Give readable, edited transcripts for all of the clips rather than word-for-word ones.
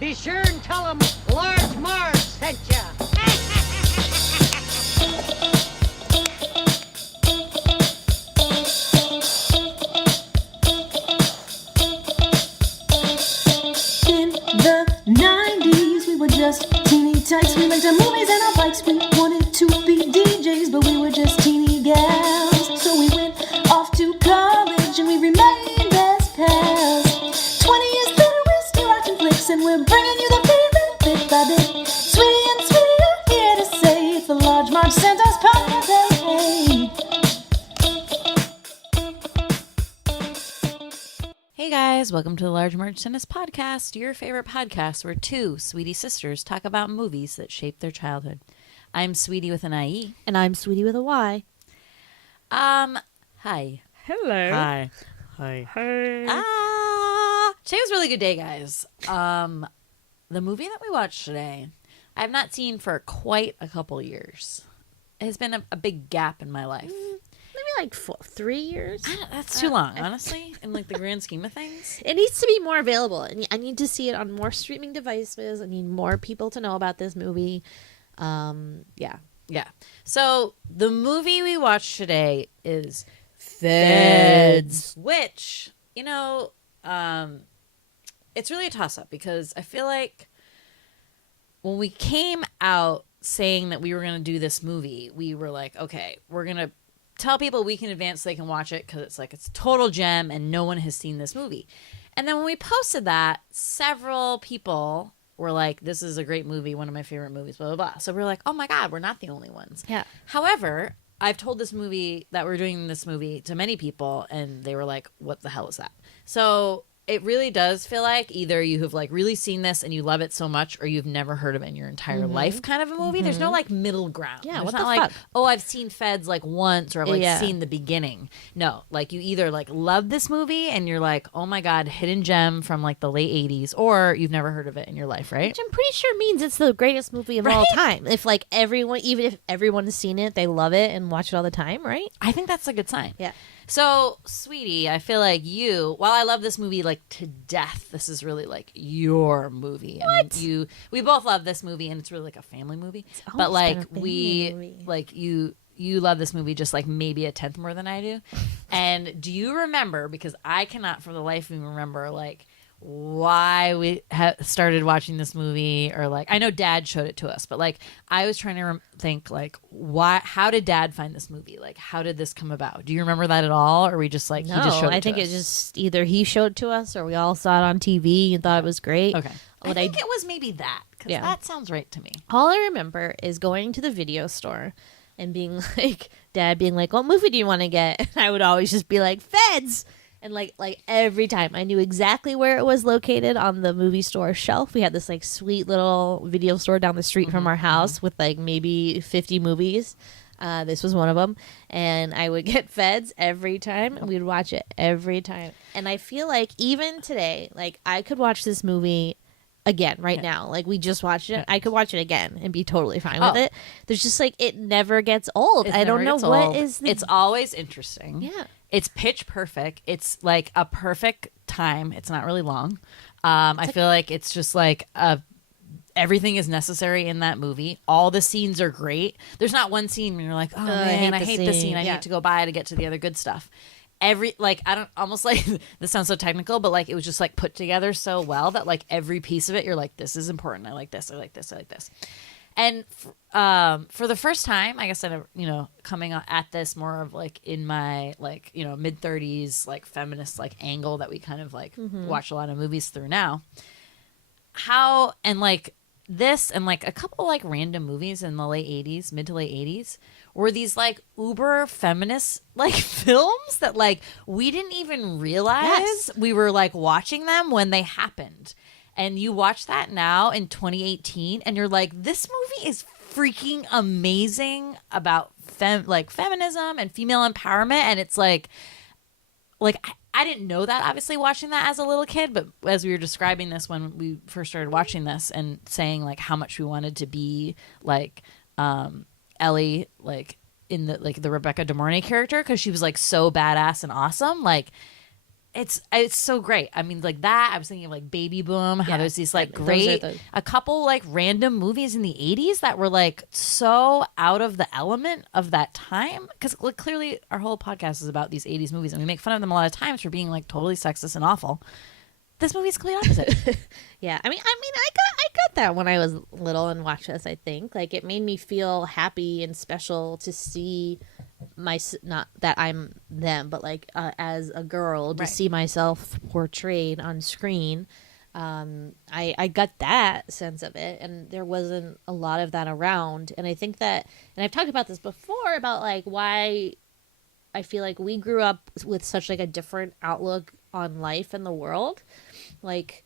Be sure and tell them Large Marge sent ya. In the 90s, we were just teeny tykes. We went to movies and our bikes. We wanted to be DJs, but we were just teeny gals. So we went off to college and we remained best pals. 20 years later, we're still watching flicks and we're bringing you the feeling bit by bit. Sweetie and Sweetie are here to say it's the Large Marge Santa's podcast. Hey. Hey guys, welcome to the Large Marge Tennis Podcast, your favorite podcast where two sweetie sisters talk about movies that shaped their childhood. I'm Sweetie with an IE. And I'm Sweetie with a Y. Hi. Hello. Hi. Today was a really good day, guys. The movie that we watched today, I have not seen for quite a couple years. It has been a big gap in my life. Maybe like 3 years. That's too long, honestly, in like the grand scheme of things. It needs to be more available. And I need to see it on more streaming devices. I need more people to know about this movie. Yeah. So the movie we watched today is F.E.D.S, which, it's really a toss-up because I feel like when we came out saying that we were going to do this movie, we were like, okay, we're going to tell people a week in advance so they can watch it because it's like it's a total gem and no one has seen this movie. And then when we posted that, several people were like, this is a great movie, one of my favorite movies, blah, blah, blah. So we're like, oh my God, we're not the only ones. Yeah. However, I've told this movie that we're doing this movie to many people and they were like, what the hell is that? So it really does feel like either you have like really seen this and you love it so much or you've never heard of it in your entire life kind of a movie. There's no like middle ground. Yeah, There's what not the like, fuck? oh, I've seen F.E.D.S like once or I've like Yeah. seen the beginning. No, like you either like love this movie and you're like, oh my God, hidden gem from like the late 80s, or you've never heard of it in your life, right? Which I'm pretty sure means it's the greatest movie of all time. If like everyone, even if everyone has seen it, they love it and watch it all the time, right? I think that's a good sign. Yeah. So, Sweetie, I feel like while I love this movie like to death, this is really like your movie. What? And we both love this movie, and it's really like a family movie. But always like been a family movie. like you love this movie just like maybe a tenth more than I do. And do you remember? Because I cannot for the life of me remember like why we started watching this movie, or like I know Dad showed it to us, but like I was trying to think like how did Dad find this movie, like how did this come about? Do you remember that at all, or were we just like No, he just showed it I think to it us? just either he showed it to us or we all saw it on TV and thought it was great. Okay, I think it was maybe that because Yeah. that sounds right to me. All I remember is going to the video store and being like, Dad being like, what movie do you want to get? And I would always just be like, F.E.D.S. And like every time I knew exactly where it was located on the movie store shelf. We had this like sweet little video store down the street from our house with like maybe 50 movies. This was one of them. And I would get F.E.D.S every time and we'd watch it every time. And I feel like even today, like I could watch this movie again right now. Like we just watched it. I could watch it again and be totally fine with it. There's just like it never gets old. I don't know what is It's always interesting. Yeah. It's pitch perfect. It's like a perfect time. It's not really long. I feel like it's just like everything is necessary in that movie. All the scenes are great. There's not one scene where you're like, oh man, I hate this scene. I need to go by to get to the other good stuff. I don't almost like this sounds so technical, but like it was just like put together so well that like every piece of it, you're like, this is important. I like this. I like this. I like this. And for the first time, I guess, coming at this more of like in my like, mid 30s, like feminist like angle that we kind of like watch a lot of movies through now. How, and like this and like a couple like random movies in the late 80s, mid to late 80s, were these like uber feminist like films that like we didn't even realize we were like watching them when they happened. And you watch that now in 2018 and you're like, this movie is freaking amazing about feminism and female empowerment. And it's like I didn't know that obviously watching that as a little kid, but as we were describing this when we first started watching this and saying like how much we wanted to be like Ellie, like in the Rebecca De Mornay character, because she was like so badass and awesome, like it's so great. I mean, like that. I was thinking of like Baby Boom. How there's these like those are great, the- a couple like random movies in the '80s that were like so out of the element of that time. Because clearly, our whole podcast is about these '80s movies, and we make fun of them a lot of times for being like totally sexist and awful. This movie's complete opposite. Yeah, I got that when I was little and watched this. I think like it made me feel happy and special to see not that I'm them, but like as a girl to Right. see myself portrayed on screen. I got that sense of it, and there wasn't a lot of that around. And I think that, and I've talked about this before about like why I feel like we grew up with such like a different outlook on life and the world, like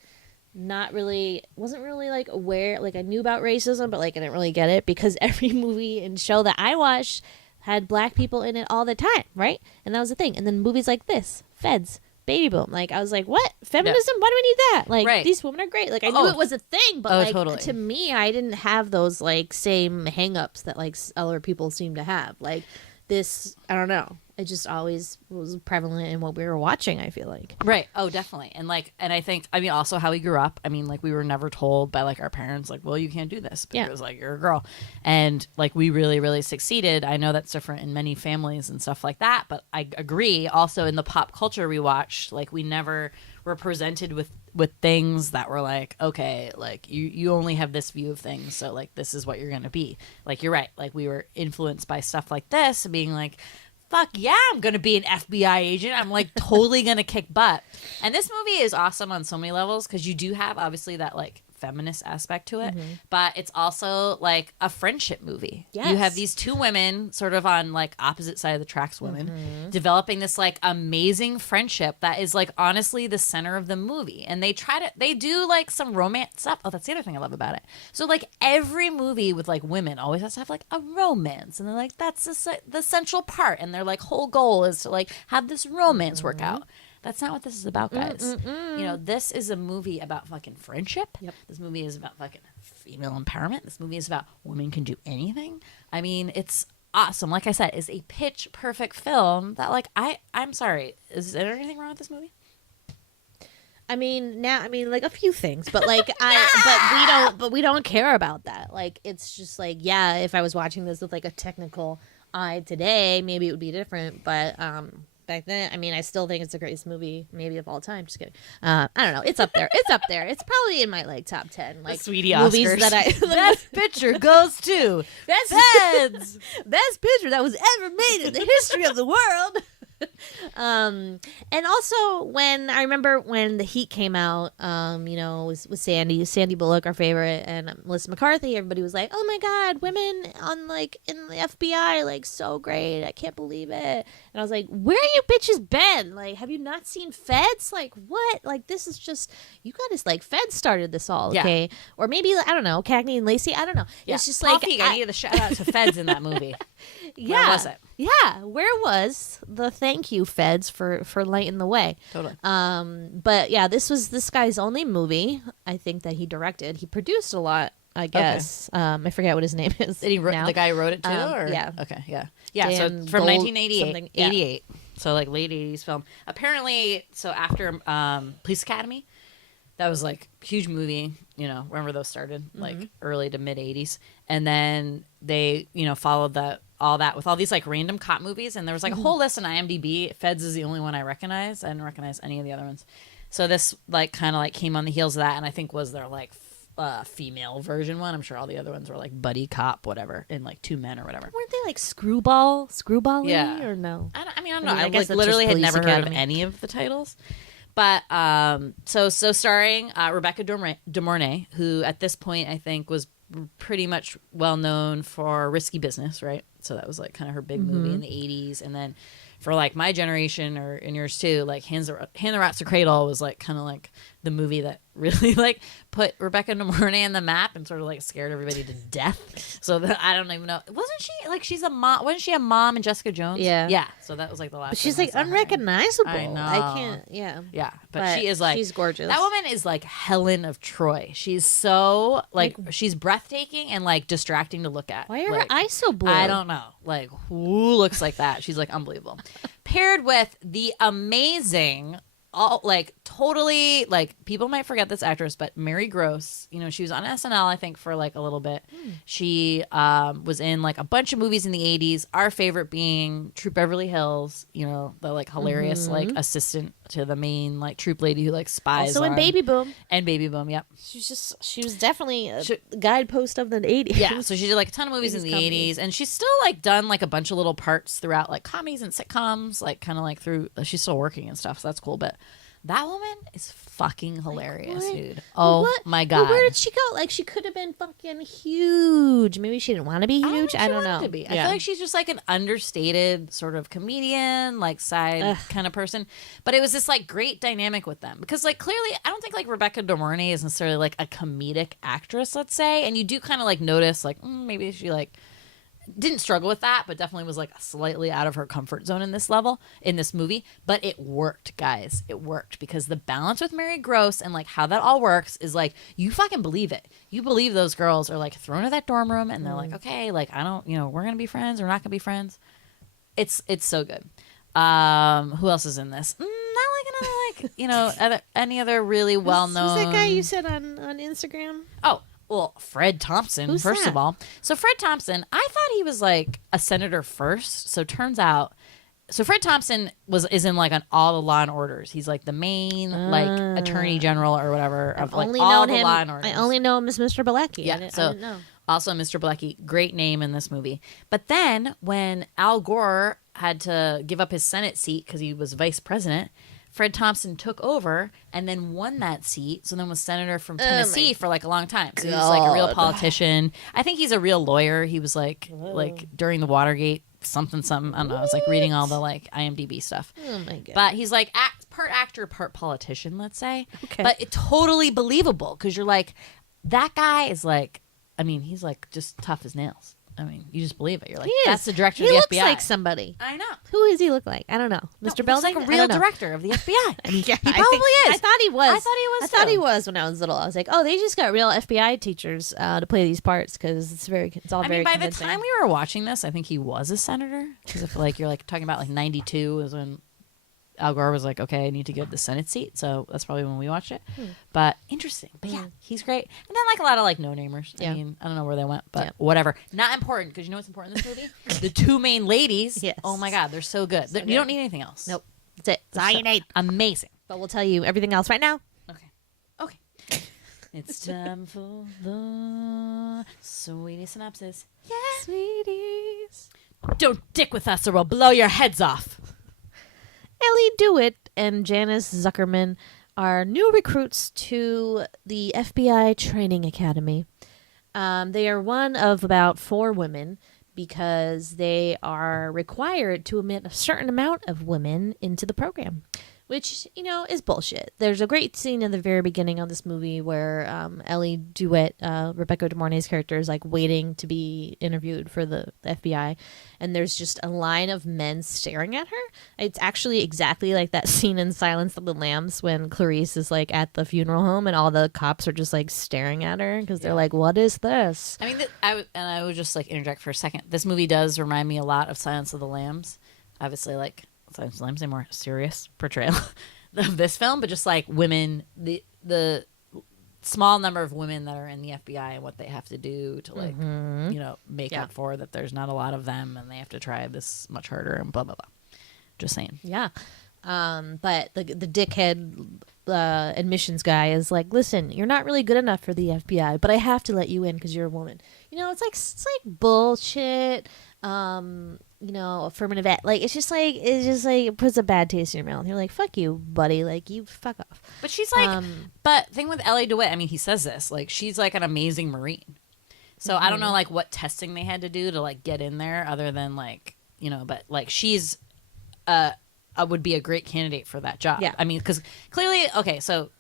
wasn't really like aware, like I knew about racism, but like I didn't really get it because every movie and show that I watched had black people in it all the time, right? And that was the thing. And then movies like this, F.E.D.S, Baby Boom, like I was like, what? Feminism? Why do we need that? Like Right. these women are great. Like I knew it was a thing, but like totally. to me, I didn't have those like same hangups that like other people seem to have. Like this, I don't know. It just always was prevalent in what we were watching, I feel like. Right. Oh, definitely. And I think, I mean, also how we grew up. I mean, like we were never told by like our parents, like, well, you can't do this because like you're a girl. And like we really, really succeeded. I know that's different in many families and stuff like that. But I agree also in the pop culture we watched, like we never were presented with things that were like, okay, like you only have this view of things. So like this is what you're going to be. Like you're right. Like we were influenced by stuff like this, being like, fuck yeah, I'm going to be an FBI agent. I'm like totally going to kick butt. And this movie is awesome on so many levels because you do have obviously that like feminist aspect to it, but it's also like a friendship movie. Yes. You have these two women sort of on like opposite side of the tracks women developing this like amazing friendship that is like honestly the center of the movie. And they do like some romance stuff. Oh, that's the other thing I love about it. So like every movie with like women always has to have like a romance, and they're like, that's the central part. And their like whole goal is to like have this romance work out. That's not what this is about, guys. You know, this is a movie about fucking friendship. Yep. This movie is about fucking female empowerment. This movie is about women can do anything. I mean, it's awesome. Like I said, it's a pitch perfect film that like I'm sorry. Is there anything wrong with this movie? I mean, like a few things, but like but we don't care about that. Like it's just like, yeah, if I was watching this with like a technical eye today, maybe it would be different, but back then, I mean, I still think it's the greatest movie maybe of all time. Just kidding. I don't know. It's up there. It's up there. It's probably in my like top 10 like Sweetie movies Oscars. that I Best picture goes to F.E.D.S. best picture that was ever made in the history of the world. And also when I remember when The Heat came out, you know, with Sandy Bullock, our favorite, and Melissa McCarthy, everybody was like, oh my god, women on like in the FBI, like so great, I can't believe it. And I was like, where are you bitches been? Like, have you not seen F.E.D.S? Like, what? Like, this is just, you guys, like, F.E.D.S started this all, okay? Yeah. Or maybe, I don't know, Cagney and Lacey, I don't know. Yeah. It's just Paul like, Feig, I needed a shout out to F.E.D.S in that movie. yeah. Where was it? Yeah, where was the thank you F.E.D.S for lighting the way? Totally. But yeah, this was this guy's only movie I think that he directed. He produced a lot, I guess. I forget what his name is. Did he now. the guy who wrote it too? Or? Yeah. Okay. Yeah. Yeah. Dan so from Gold 1988, something, yeah. 88. So like late 80s film. Apparently, so after Police Academy, that was like a huge movie. You know, whenever those started, like early to mid 80s, and then they followed all that with all these like random cop movies, and there was like a whole list on IMDb. F.E.D.S is the only one I recognize. I didn't recognize any of the other ones. So this like kind of like came on the heels of that, and I think was their like female version one. I'm sure all the other ones were like buddy cop, whatever, and like two men or whatever. Weren't they like screwball-y Yeah. or no? I don't I know. mean, I I guess like, that's literally just had Police never heard of Academy. any of the titles. But so starring Rebecca De Mornay, who at this point I think was pretty much well known for Risky Business, right? So that was like kind of her big movie in the 80s. And then for like my generation or in yours too, like Hand the Rats to Cradle was like kind of like the movie that really like put Rebecca De Mornay on the map and sort of like scared everybody to death. So I don't even know. Wasn't she like, she's a mom? Wasn't she a mom in Jessica Jones? Yeah. Yeah. So that was like the last. But she's thing like I saw her in. unrecognizable. I know. I can't. Yeah. Yeah, but she is like, she's gorgeous. That woman is like Helen of Troy. She's so like she's breathtaking and like distracting to look at. Why are like, her eyes so blue? I don't know. Like who looks like that? She's like unbelievable. Paired with the amazing all like totally like people might forget this actress, but Mary Gross, you know, she was on SNL I think for like a little bit. She was in like a bunch of movies in the 80s. Our favorite being Troop Beverly Hills, you know, the like hilarious like assistant to the main like troop lady who like spies Also in on- Baby Boom. and Baby Boom, yep. She was definitely a guidepost of the 80s. Yeah, so she did like a ton of movies in the 80s, and she's still like done like a bunch of little parts throughout like comedies and sitcoms, like kind of like through. She's still working and stuff, so that's cool. But that woman is fucking hilarious, what? dude. Oh What? my But god, where did she go? Like, she could have been fucking huge. Maybe she didn't want to be huge. I don't know. To be. I feel like she's just like an understated sort of comedian, like side kind of person. But it was this like great dynamic with them because like clearly I don't think like Rebecca De Mornay is necessarily like a comedic actress, let's say, and you do kind of like notice like maybe she like didn't struggle with that, but definitely was like slightly out of her comfort zone in this movie. But it worked, guys. It worked because the balance with Mary Gross and like how that all works is like you fucking believe it. You believe those girls are like thrown to that dorm room and they're like, okay, like I don't, you know, we're gonna be friends. We're not gonna be friends. It's so good. Who else is in this? Not like another like you know any other really well known. Who's that guy you said on Instagram? Oh. Well, Fred Thompson, Who's first that? of all. So Fred Thompson, I thought he was like a senator first. So turns out, so Fred Thompson is in like on all the Law and Orders. He's like the main like attorney general or whatever of like all the Law and Orders. I only know him as Mr. Bilecki. Yeah, I so didn't know. also Mr. Bilecki, great name in this movie. But then when Al Gore had to give up his Senate seat because he was vice president, Fred Thompson took over and then won that seat. So then was senator from Tennessee for like a long time. So he was like a real politician. I think he's a real lawyer. He was like during the Watergate something. I don't know. I was like reading all the like IMDb stuff. Oh my god! But he's like part actor, part politician. Let's say. Okay. But it's totally believable because you're like that guy is like. I mean, he's like just tough as nails. I mean, you just believe it. You're like, He is. that's the director he of the looks FBI. like somebody. I know. Who does he look like? I don't know. Mr. No, he's Belding? like a I real don't know. director of the FBI. Yeah, He probably is. I thought he was. I thought he was, I thought too. he was when I was little. I was like, oh, they just got real FBI teachers to play these parts because it's all I very mean, by the convincing. time we were watching this, I think he was a senator. Because I feel like you're like talking about like 92 is when Al Gore was like, okay, I need to get the Senate seat. So that's probably when we watched it. But interesting. But yeah, he's great. And then like a lot of like no-namers. Yeah. I mean, I don't know where they went, but Yeah. whatever. Not important because you know what's important in this movie? The two main ladies. Yes. Oh my God, they're so good. You don't need anything else. Nope. That's it. That's all you need. Amazing. But we'll tell you everything else right now. Okay. It's time for the sweetie synopsis. Yeah. Sweeties. Don't dick with us or we'll blow your heads off. Ellie Dewitt and Janice Zuckerman are new recruits to the FBI Training Academy. They are one of about 4 women because they are required to admit a certain amount of women into the program, which, you know, is bullshit. There's a great scene in the very beginning of this movie where Ellie Dewitt, Rebecca De Mornay's character, is like waiting to be interviewed for the FBI, and there's just a line of men staring at her. It's actually exactly like that scene in Silence of the Lambs when Clarice is like at the funeral home and all the cops are just like staring at her because they're like, what is this? I mean, I would just like interject for a second. This movie does remind me a lot of Silence of the Lambs. Obviously, like Silence of the Lambs, a more serious portrayal of this film, but just like women, the small number of women that are in the FBI and what they have to do to like you know make up for that there's not a lot of them and they have to try this much harder and blah blah blah. Just saying. Yeah. But the dickhead admissions guy is like, listen, you're not really good enough for the FBI, but I have to let you in because you're a woman. You know, it's like bullshit. You know, affirmative act. Like it's just like it puts a bad taste in your mouth. You're like, fuck you, buddy. Like you fuck off. But she's like, but thing with Ellie DeWitt, I mean, he says this, like she's like an amazing Marine. So I don't know like what testing they had to do to like get in there, other than like you know, but like she's would be a great candidate for that job. Yeah. I mean, because clearly, okay, so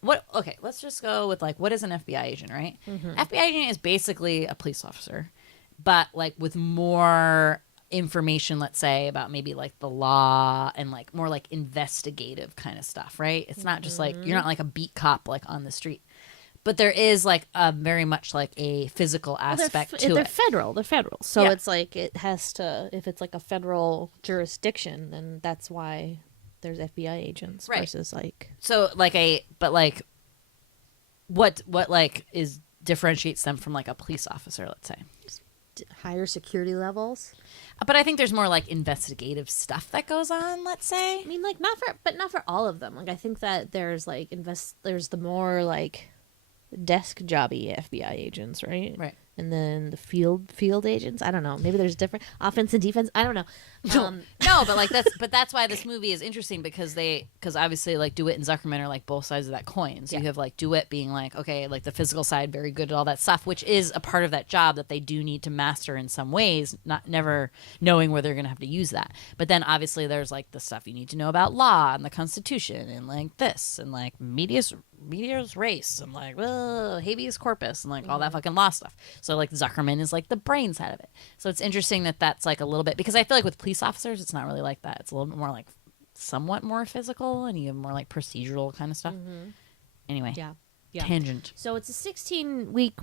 what? Okay, let's just go with like what is an FBI agent, right? FBI agent is basically a police officer, but like with more information, let's say, about maybe like the law and like more like investigative kind of stuff, right? It's not just like you're not like a beat cop like on the street, but there is like a very much like a physical aspect to they're it. federal. They're federal. So Yeah. it's like it has to, if it's like a federal jurisdiction, then that's why there's FBI agents Right. versus like So what like is differentiates them from like a police officer, let's say. higher security levels. But I think there's more like investigative stuff that goes on, let's say. I mean, like not for all of them. Like I think that there's like there's the more like desk jobby FBI agents, right? Right. And then the field agents. I don't know. Maybe there's different offense and defense. I don't know. No, but like that's why this movie is interesting because obviously like DeWitt and Zuckerman are like both sides of that coin. So you have like DeWitt being like, okay, like the physical side, very good at all that stuff, which is a part of that job that they do need to master in some ways, not never knowing where they're gonna have to use that. But then obviously there's like the stuff you need to know about law and the Constitution and like this and like media's race and like habeas corpus and like all that fucking law stuff. So like Zuckerman is like the brain side of it. So it's interesting that that's like a little bit, because I feel like with police officers it's not really like that. It's a little bit more like somewhat more physical and you have more like procedural kind of stuff. Anyway, Yeah. tangent. So it's a 16-week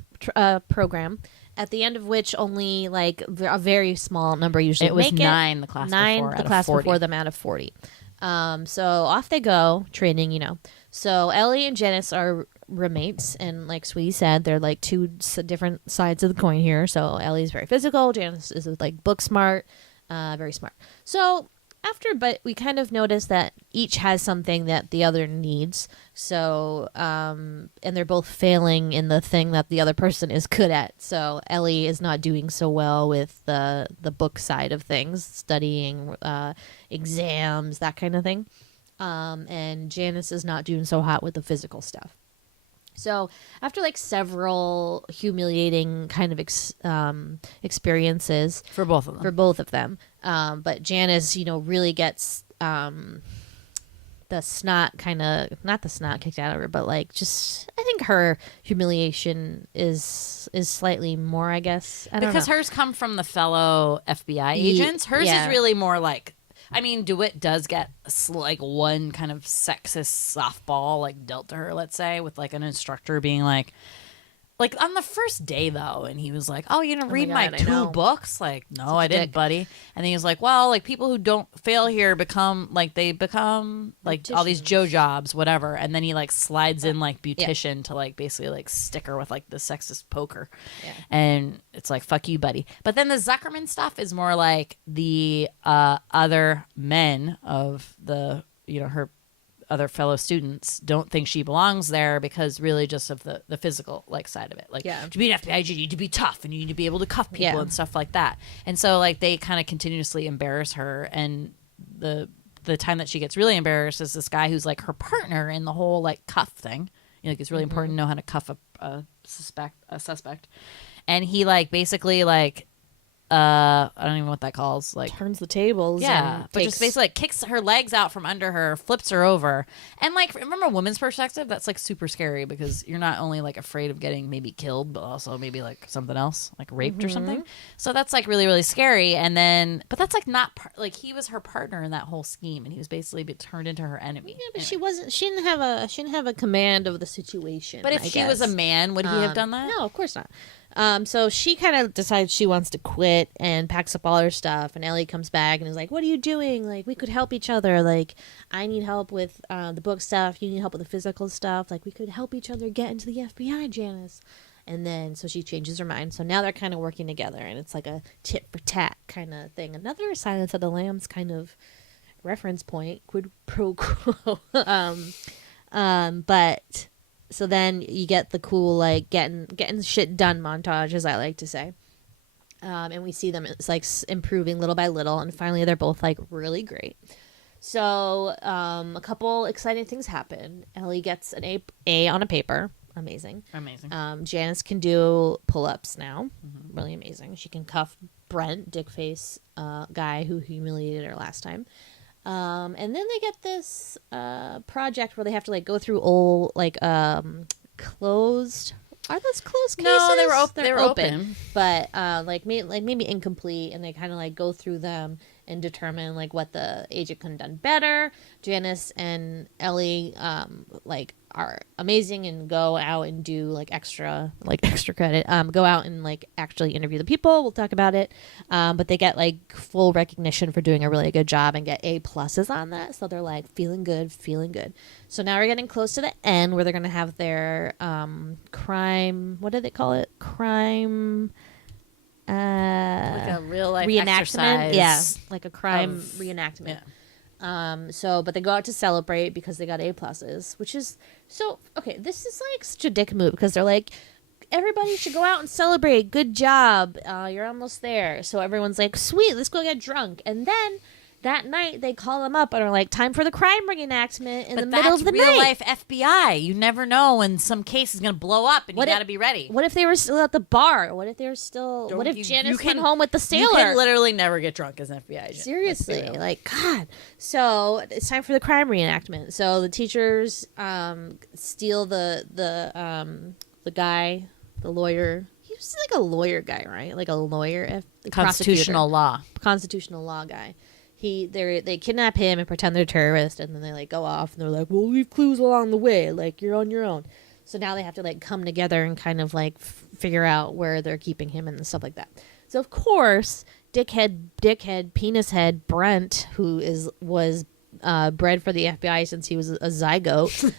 program, at the end of which only like a very small number usually It was make nine the class nine before the out of class 40. before them out of 40. So off they go training, you know. So Ellie and Janice are roommates, and like Sweetie said, they're like two different sides of the coin here. So Ellie's very physical, Janice is like book smart, very smart. So but we kind of notice that each has something that the other needs. So and they're both failing in the thing that the other person is good at. So Ellie is not doing so well with the book side of things, studying, exams, that kind of thing. And Janice is not doing so hot with the physical stuff. So after like several humiliating kind of experiences For both of them. But Janice, you know, really gets the snot not the snot kicked out of her, but like just I think her humiliation is slightly more, I guess. I don't Because know. hers come from the fellow FBI agents. Hers yeah. is really more like, I mean, DeWitt does get like one kind of sexist softball like dealt to her, let's say, with like an instructor being like on the first day though, and he was like, "Oh, you didn't read my God, I 2 know. books?" Like, no, I a didn't, dick. buddy. And then he was like, "Well, like people who don't fail here become like all these Joe jobs, whatever." And then he like slides in like beautician to like basically like stick her with like the sexist poker, and it's like, "Fuck you, buddy." But then the Zuckerman stuff is more like the other men of the her other fellow students don't think she belongs there because really just of the physical like side of it. Like to be an FBI agent, you need to be tough and you need to be able to cuff people and stuff like that. And so like they kind of continuously embarrass her, and the time that she gets really embarrassed is this guy who's like her partner in the whole like cuff thing. Like it's really important to know how to cuff a suspect. And he like basically like I don't even know what that calls, like turns the tables. yeah, and but just basically like kicks her legs out from under her, flips her over, and like from a woman's perspective, that's like super scary because you're not only like afraid of getting maybe killed, but also maybe like something else, like raped or something. So that's like really really scary. And then, but that's like not like he was her partner in that whole scheme, and he was basically turned into her enemy. Yeah, but she didn't have a command of the situation. But if I she was a guess. man, would he have done that? No, of course not. So she kind of decides she wants to quit and packs up all her stuff, and Ellie comes back and is like, "What are you doing? Like, we could help each other. Like, I need help with the book stuff. You need help with the physical stuff. Like, we could help each other get into the FBI, Janice." And then, so she changes her mind. So now they're kind of working together, and it's like a tit for tat kind of thing. Another Silence of the Lambs kind of reference point, quid pro quo. But so then you get the cool like getting shit done montage, as I like to say. And we see them, it's like improving little by little, and finally they're both like really great. So a couple exciting things happen. Ellie gets an A on a paper. Amazing. Janice can do pull-ups now. Really amazing. She can cuff Brent, dickface guy who humiliated her last time. And then they get this project where they have to like go through old like closed. Are those closed cases? No, they were They're they were open. but like maybe incomplete, and they kind of like go through them and determine like what the agent could have done better. Janice and Ellie like are amazing and go out and do like extra credit, go out and like actually interview the people. We'll talk about it. But they get like full recognition for doing a really good job and get A+ on that. So they're like feeling good. So now we're getting close to the end where they're going to have their crime. What do they call it? Crime. Like a real life reenactment. exercise. Yeah, like a crime of- reenactment. Yeah. But they go out to celebrate because they got A+, which is so okay. This is like such a dick move because they're like, everybody should go out and celebrate. Good job, you're almost there. So everyone's like, sweet, let's go get drunk. And then that night they call them up and are like, time for the crime reenactment in the middle of the real night. life FBI. You never know when some case is going to blow up, and What you if- got to be ready. What if they were still at the bar? What if they were still? What if Janice went home with the sailor? You can literally never get drunk as an FBI agent. Seriously, Let's be real. like God. So it's time for the crime reenactment. So the teachers steal the guy, the lawyer. He was like a lawyer guy, right? Like a lawyer, the Constitutional law. constitutional law guy. They kidnap him and pretend they're terrorists, and then they like go off and they're like, "We'll leave clues along the way. Like you're on your own." So now they have to like come together and kind of like figure out where they're keeping him and stuff like that. So of course, dickhead, penis head Brent, who was bred for the FBI since he was a zygote,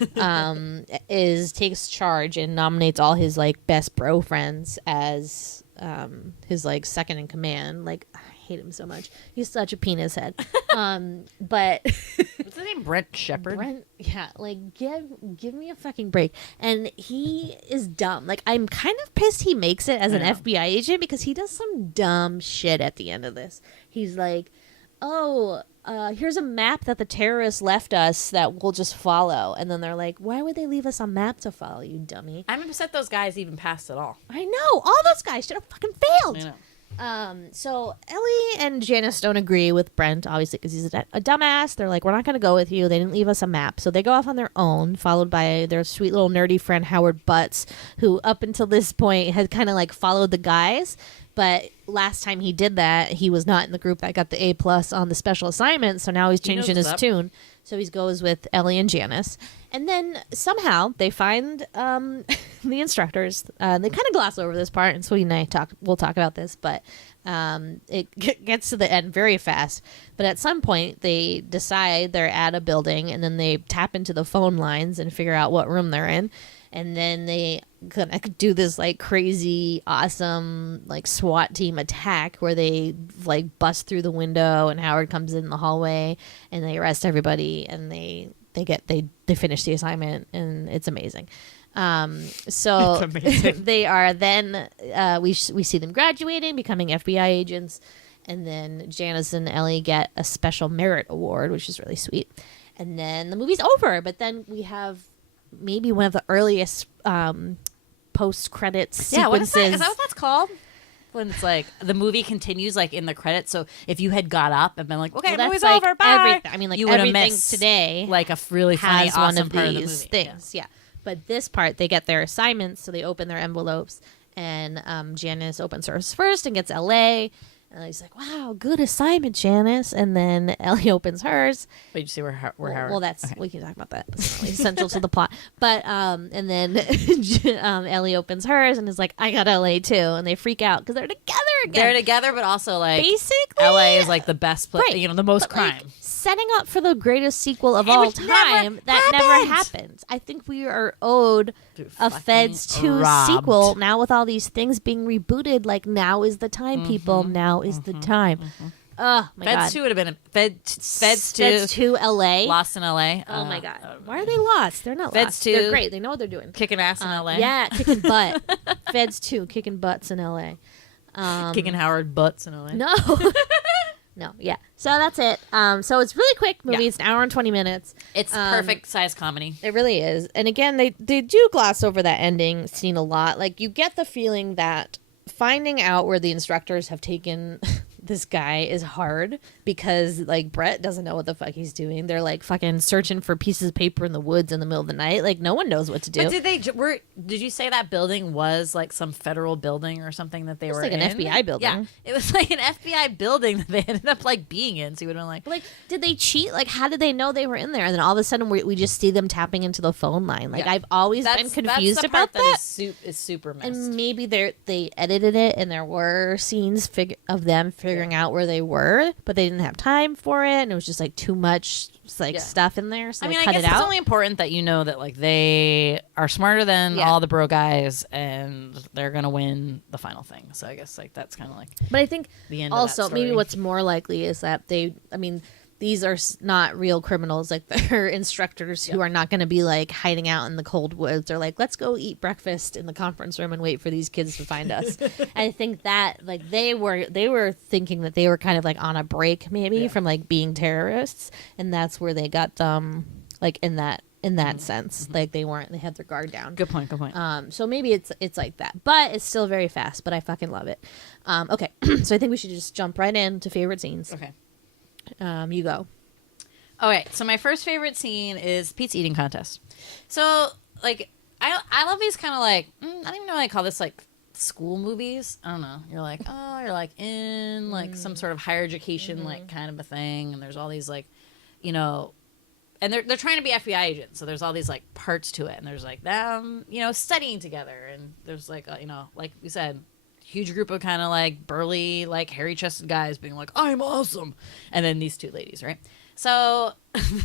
takes charge and nominates all his like best bro friends as his like second in command. Like I hate him so much. He's such a penis head. But What's his name? Brent Shepard? Brent, yeah, like give me a fucking break. And he is dumb. Like I'm kind of pissed he makes it as an FBI agent because he does some dumb shit at the end of this. He's like, "Oh, here's a map that the terrorists left us that we'll just follow." And then they're like, "Why would they leave us a map to follow, you dummy?" I'm upset those guys even passed at all. I know. All those guys should have fucking failed. I know. So Ellie and Janice don't agree with Brent, obviously, because he's a dumbass. They're like, we're not going to go with you. They didn't leave us a map. So they go off on their own, followed by their sweet little nerdy friend, Howard Butts, who up until this point had kind of like followed the guys. But last time he did that, he was not in the group that got the A+ on the special assignment. So now he's changing his tune. So he goes with Ellie and Janice. And then somehow they find the instructors. They kind of gloss over this part, and Sweetie and I we'll talk about this, but it gets to the end very fast. But at some point, they decide they're at a building, and then they tap into the phone lines and figure out what room they're in. And then they kind of do this like crazy, awesome like SWAT team attack where they like bust through the window, and Howard comes in the hallway, and they arrest everybody, and they finish the assignment, and it's amazing. So It's amazing. they are then we see them graduating, becoming FBI agents, and then Janice and Ellie get a special merit award, which is really sweet. And then the movie's over, but then we have maybe one of the earliest post credits Yeah, what is sequences. that? Is that what that's called? When it's like the movie continues like in the credits. So if you had got up and been like, okay, Well, that's movie's like over, bye. I mean, like you would've everything missed, today like a really funny, has one awesome of part of the these movie. things. Yeah. But this part, they get their assignments, so they open their envelopes, and Janice opens hers first and gets LA. And he's like, "Wow, good assignment, Janice." And then Ellie opens hers. Wait, you see where Howard? Well, that's okay. we can talk about that. That's not really essential to the plot. But and then Ellie opens hers and is like, "I got LA too," and they freak out because they're together again. They're together, but also like Basically, LA is like the best place, Right. you know, the most But, like, crime. setting up for the greatest sequel of It all was never time that never happened. happened. I think we are owed Dude, a fucking Feds 2 robbed. sequel now with all these things being rebooted. Like, now is the time, people. Now is the time. Oh my Feds god. 2 would have been a Feds 2. Feds 2 LA. Lost in LA. Oh my god. Why are they lost? They're not Feds lost. 2. They're great. They know what they're doing. Kicking ass in LA. Yeah, kicking butt. Feds 2, kicking butts in LA. Kicking Howard butts in LA. No. No, yeah. So that's it. So it's really quick movie. Yeah. It's an hour and 20 minutes. It's perfect size comedy. It really is. And again, they do gloss over that ending scene a lot. Like, you get the feeling that finding out where the instructors have taken this guy is hard because like Brett doesn't know what the fuck he's doing. They're like fucking searching for pieces of paper in the woods in the middle of the night. Like no one knows what to do. But did you say that building was like some federal building or something that they were like in? an FBI building. Yeah, it was like an FBI building that they ended up like being in. So you would have been like, But, like, did they cheat? Like, how did they know they were in there? And then all of a sudden, we just see them tapping into the phone line. Like, Yeah. I've always been confused that's the about part that. is super messed. And maybe they edited it, and there were scenes of them figuring out where they were, but they didn't have time for it, and it was just like too much stuff in there. So I mean, they I cut guess it it's out. only important that you know that like they are smarter than Yeah. all the bro guys, and they're gonna win the final thing. So I guess like that's kind of like But I think the end. of that also maybe story. what's more likely is that these are not real criminals. Like they're instructors who are not going to be like hiding out in the cold woods. They're like, let's go eat breakfast in the conference room and wait for these kids to find us. I think that like they were thinking that they were kind of like on a break maybe from like being terrorists, and that's where they got them like in that sense. Like they had their guard down. Good point. So maybe it's like that, but it's still very fast. But I fucking love it. Okay, so I think we should just jump right into favorite scenes. Okay. You go. Okay, so my first favorite scene is pizza eating contest. So, like, I love these kind of like, I don't even know what I call this, like, school movies. I don't know. You're like, you're like in, like, some sort of higher education, like, kind of a thing, and there's all these, like, you know, and they're trying to be FBI agents, so there's all these, like, parts to it, and there's, like, them, you know, studying together, and there's, like, you know, like we said, huge group of kind of like burly, like hairy-chested guys being like, I'm awesome. And then these two ladies, right? So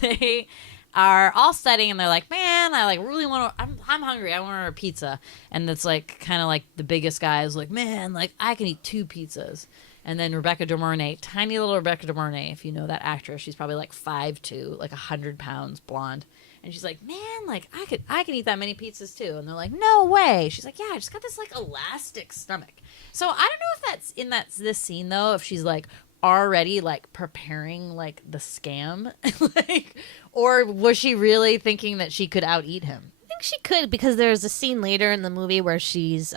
they are all studying and they're like, man, I like really want to, I'm hungry. I want to order a pizza. And it's like kind of like the biggest guy is like, man, like I can eat 2 pizzas. And then Rebecca De Mornay, tiny little Rebecca De Mornay, if you know that actress, she's probably like 5'2", like 100 pounds, blonde. And she's like, man, like I can eat that many pizzas too. And they're like, no way. She's like, yeah, I just got this like elastic stomach. So I don't know if that's in this scene though, if she's like already like preparing like the scam, like, or was she really thinking that she could out eat him? I think she could, because there's a scene later in the movie where she has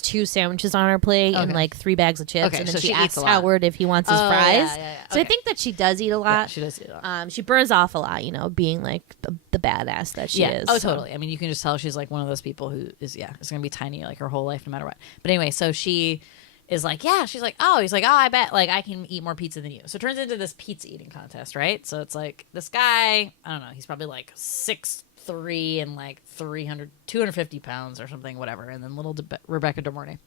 2 sandwiches on her plate and like 3 bags of chips, and then so she she eats asks a lot. Howard if he wants his fries. Yeah. So I Okay. think that she does eat a lot. Yeah, she does eat a lot. She burns off a lot, you know, being like the badass that she is. Oh, so. totally. I mean, you can just tell she's like one of those people who is going to be tiny like her whole life no matter what. But anyway, so she is like, yeah, she's like, oh, he's like, oh, I bet like I can eat more pizza than you. So it turns into this pizza eating contest, right? So it's like this guy, I don't know, he's probably like 6'3" and like 250 pounds or something, whatever. And then little Rebecca De Mornay.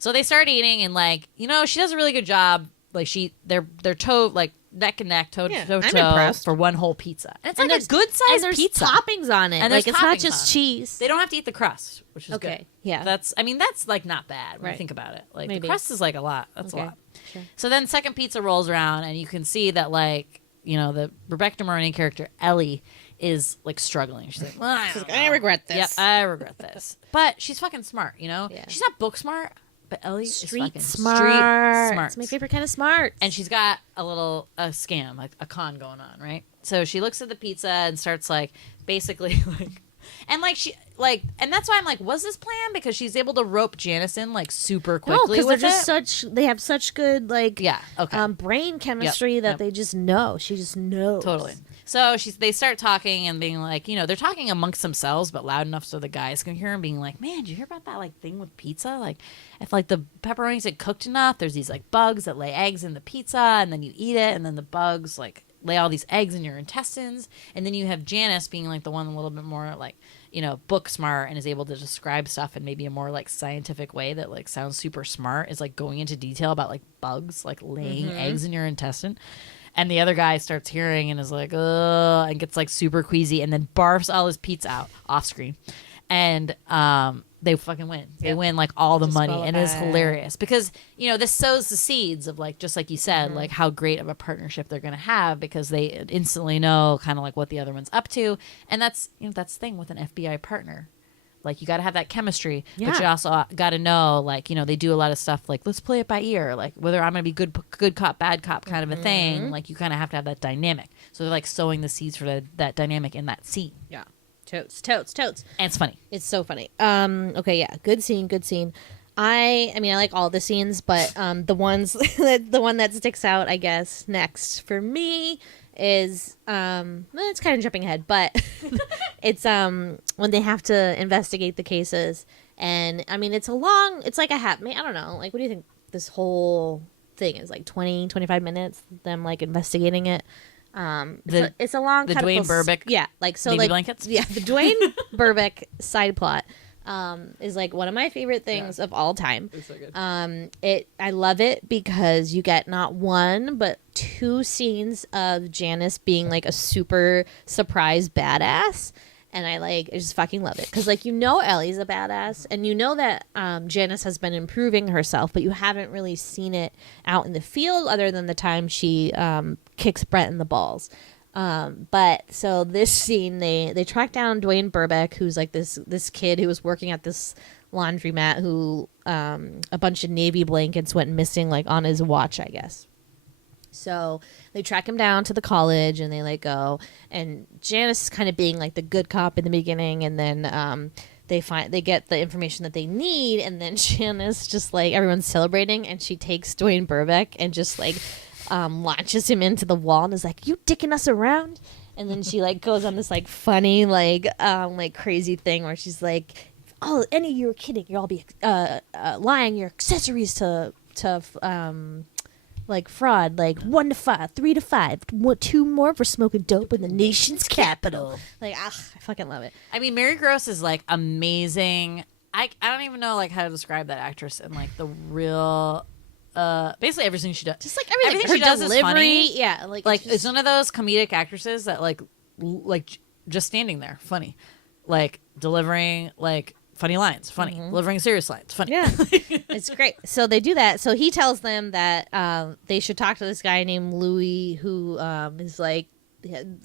So they start eating and like, you know, she does a really good job. Like they're toe, like neck and neck, toe to toe impressed. for one whole pizza. And it's And like a good sized and there's pizza. toppings on it. And like there's it's not toppings just on it. cheese. They don't have to eat the crust, which is Okay, good. yeah. That's like not bad when you think about it. Like Maybe. the crust is like a lot. That's Okay, a lot. sure. So then second pizza rolls around and you can see that like, you know, the Rebecca De Mornay character, Ellie, is like struggling. She's like, well, I regret this. Yep, I regret this. But she's fucking smart, you know? Yeah. She's not book smart, but Ellie Street is fucking smart. street smart. It's my favorite kind of smart. And she's got a scam, like a con going on, right? So she looks at the pizza and starts like basically like, and like she like, and that's why I'm like, was this planned? Because she's able to rope Janice in like super quickly. No, because they're with just it. they have such good like brain chemistry that Yep. they just know. She just knows. Totally. So they start talking and being like, you know, they're talking amongst themselves, but loud enough so the guys can hear them being like, man, did you hear about that like thing with pizza? Like, if like the pepperonis get cooked enough, there's these like bugs that lay eggs in the pizza, and then you eat it, and then the bugs like lay all these eggs in your intestines, and then you have Janice being like the one a little bit more like, you know, book smart and is able to describe stuff in maybe a more like scientific way that like sounds super smart, is like going into detail about like bugs like laying eggs in your intestine. And the other guy starts hearing and is like, ugh, and gets like super queasy and then barfs all his pizza out off screen. And they fucking win. They win like all the money, and it's hilarious because, you know, this sows the seeds of like, just like you said, like how great of a partnership they're going to have, because they instantly know kind of like what the other one's up to. And that's, you know, that's the thing with an FBI partner. Like, you got to have that chemistry, but you also got to know, like, you know, they do a lot of stuff like, let's play it by ear, like whether I'm going to be good cop, bad cop kind of a thing. Like, you kind of have to have that dynamic. So they're like sowing the seeds for that dynamic in that scene. Yeah. Totes. And it's funny. It's so funny. Okay, yeah. Good scene. I mean, I like all the scenes, but the one that sticks out, I guess, next for me is well, it's kind of jumping ahead, but it's when they have to investigate the cases, and I mean, it's like a half. I don't know, like, what do you think? This whole thing is like 20-25 minutes. Them like investigating it. It's a long the kind Dwayne of Burbick Navy blankets. Yeah, the Dwayne Burbick side plot is like one of my favorite things of all time. It's so good. I love it because you get not one but two scenes of Janice being like a super surprise badass. And I just fucking love it. Because, like, Ellie's a badass. And you know that Janice has been improving herself. But you haven't really seen it out in the field other than the time she kicks Brett in the balls. But so this scene, they track down Dwayne Burbick, who's like this kid who was working at this laundromat who a bunch of Navy blankets went missing, like, on his watch, I guess. So they track him down to the college and they like go, and Janice is kind of being like the good cop in the beginning, and then they get the information that they need, and then Janice just like everyone's celebrating and she takes Dwayne Burbick and just like launches him into the wall and is like, "You dicking us around?" And then she like goes on this like funny like crazy thing where she's like, "Oh, any of you are kidding. You'll all be lying. You're accessories to like fraud, like 1 to 5, 3 to 5, 2 more for smoking dope in the nation's capital." Like, I fucking love it. I mean, Mary Gross is like amazing. I don't even know like how to describe that actress and like the real basically everything she does. Just like everything she her does delivery, is funny. yeah, Like just, it's one of those comedic actresses that like just standing there, funny, like delivering like funny lines, funny, delivering serious lines, funny. yeah, it's great. So they do that. So he tells them that they should talk to this guy named Louis, who is like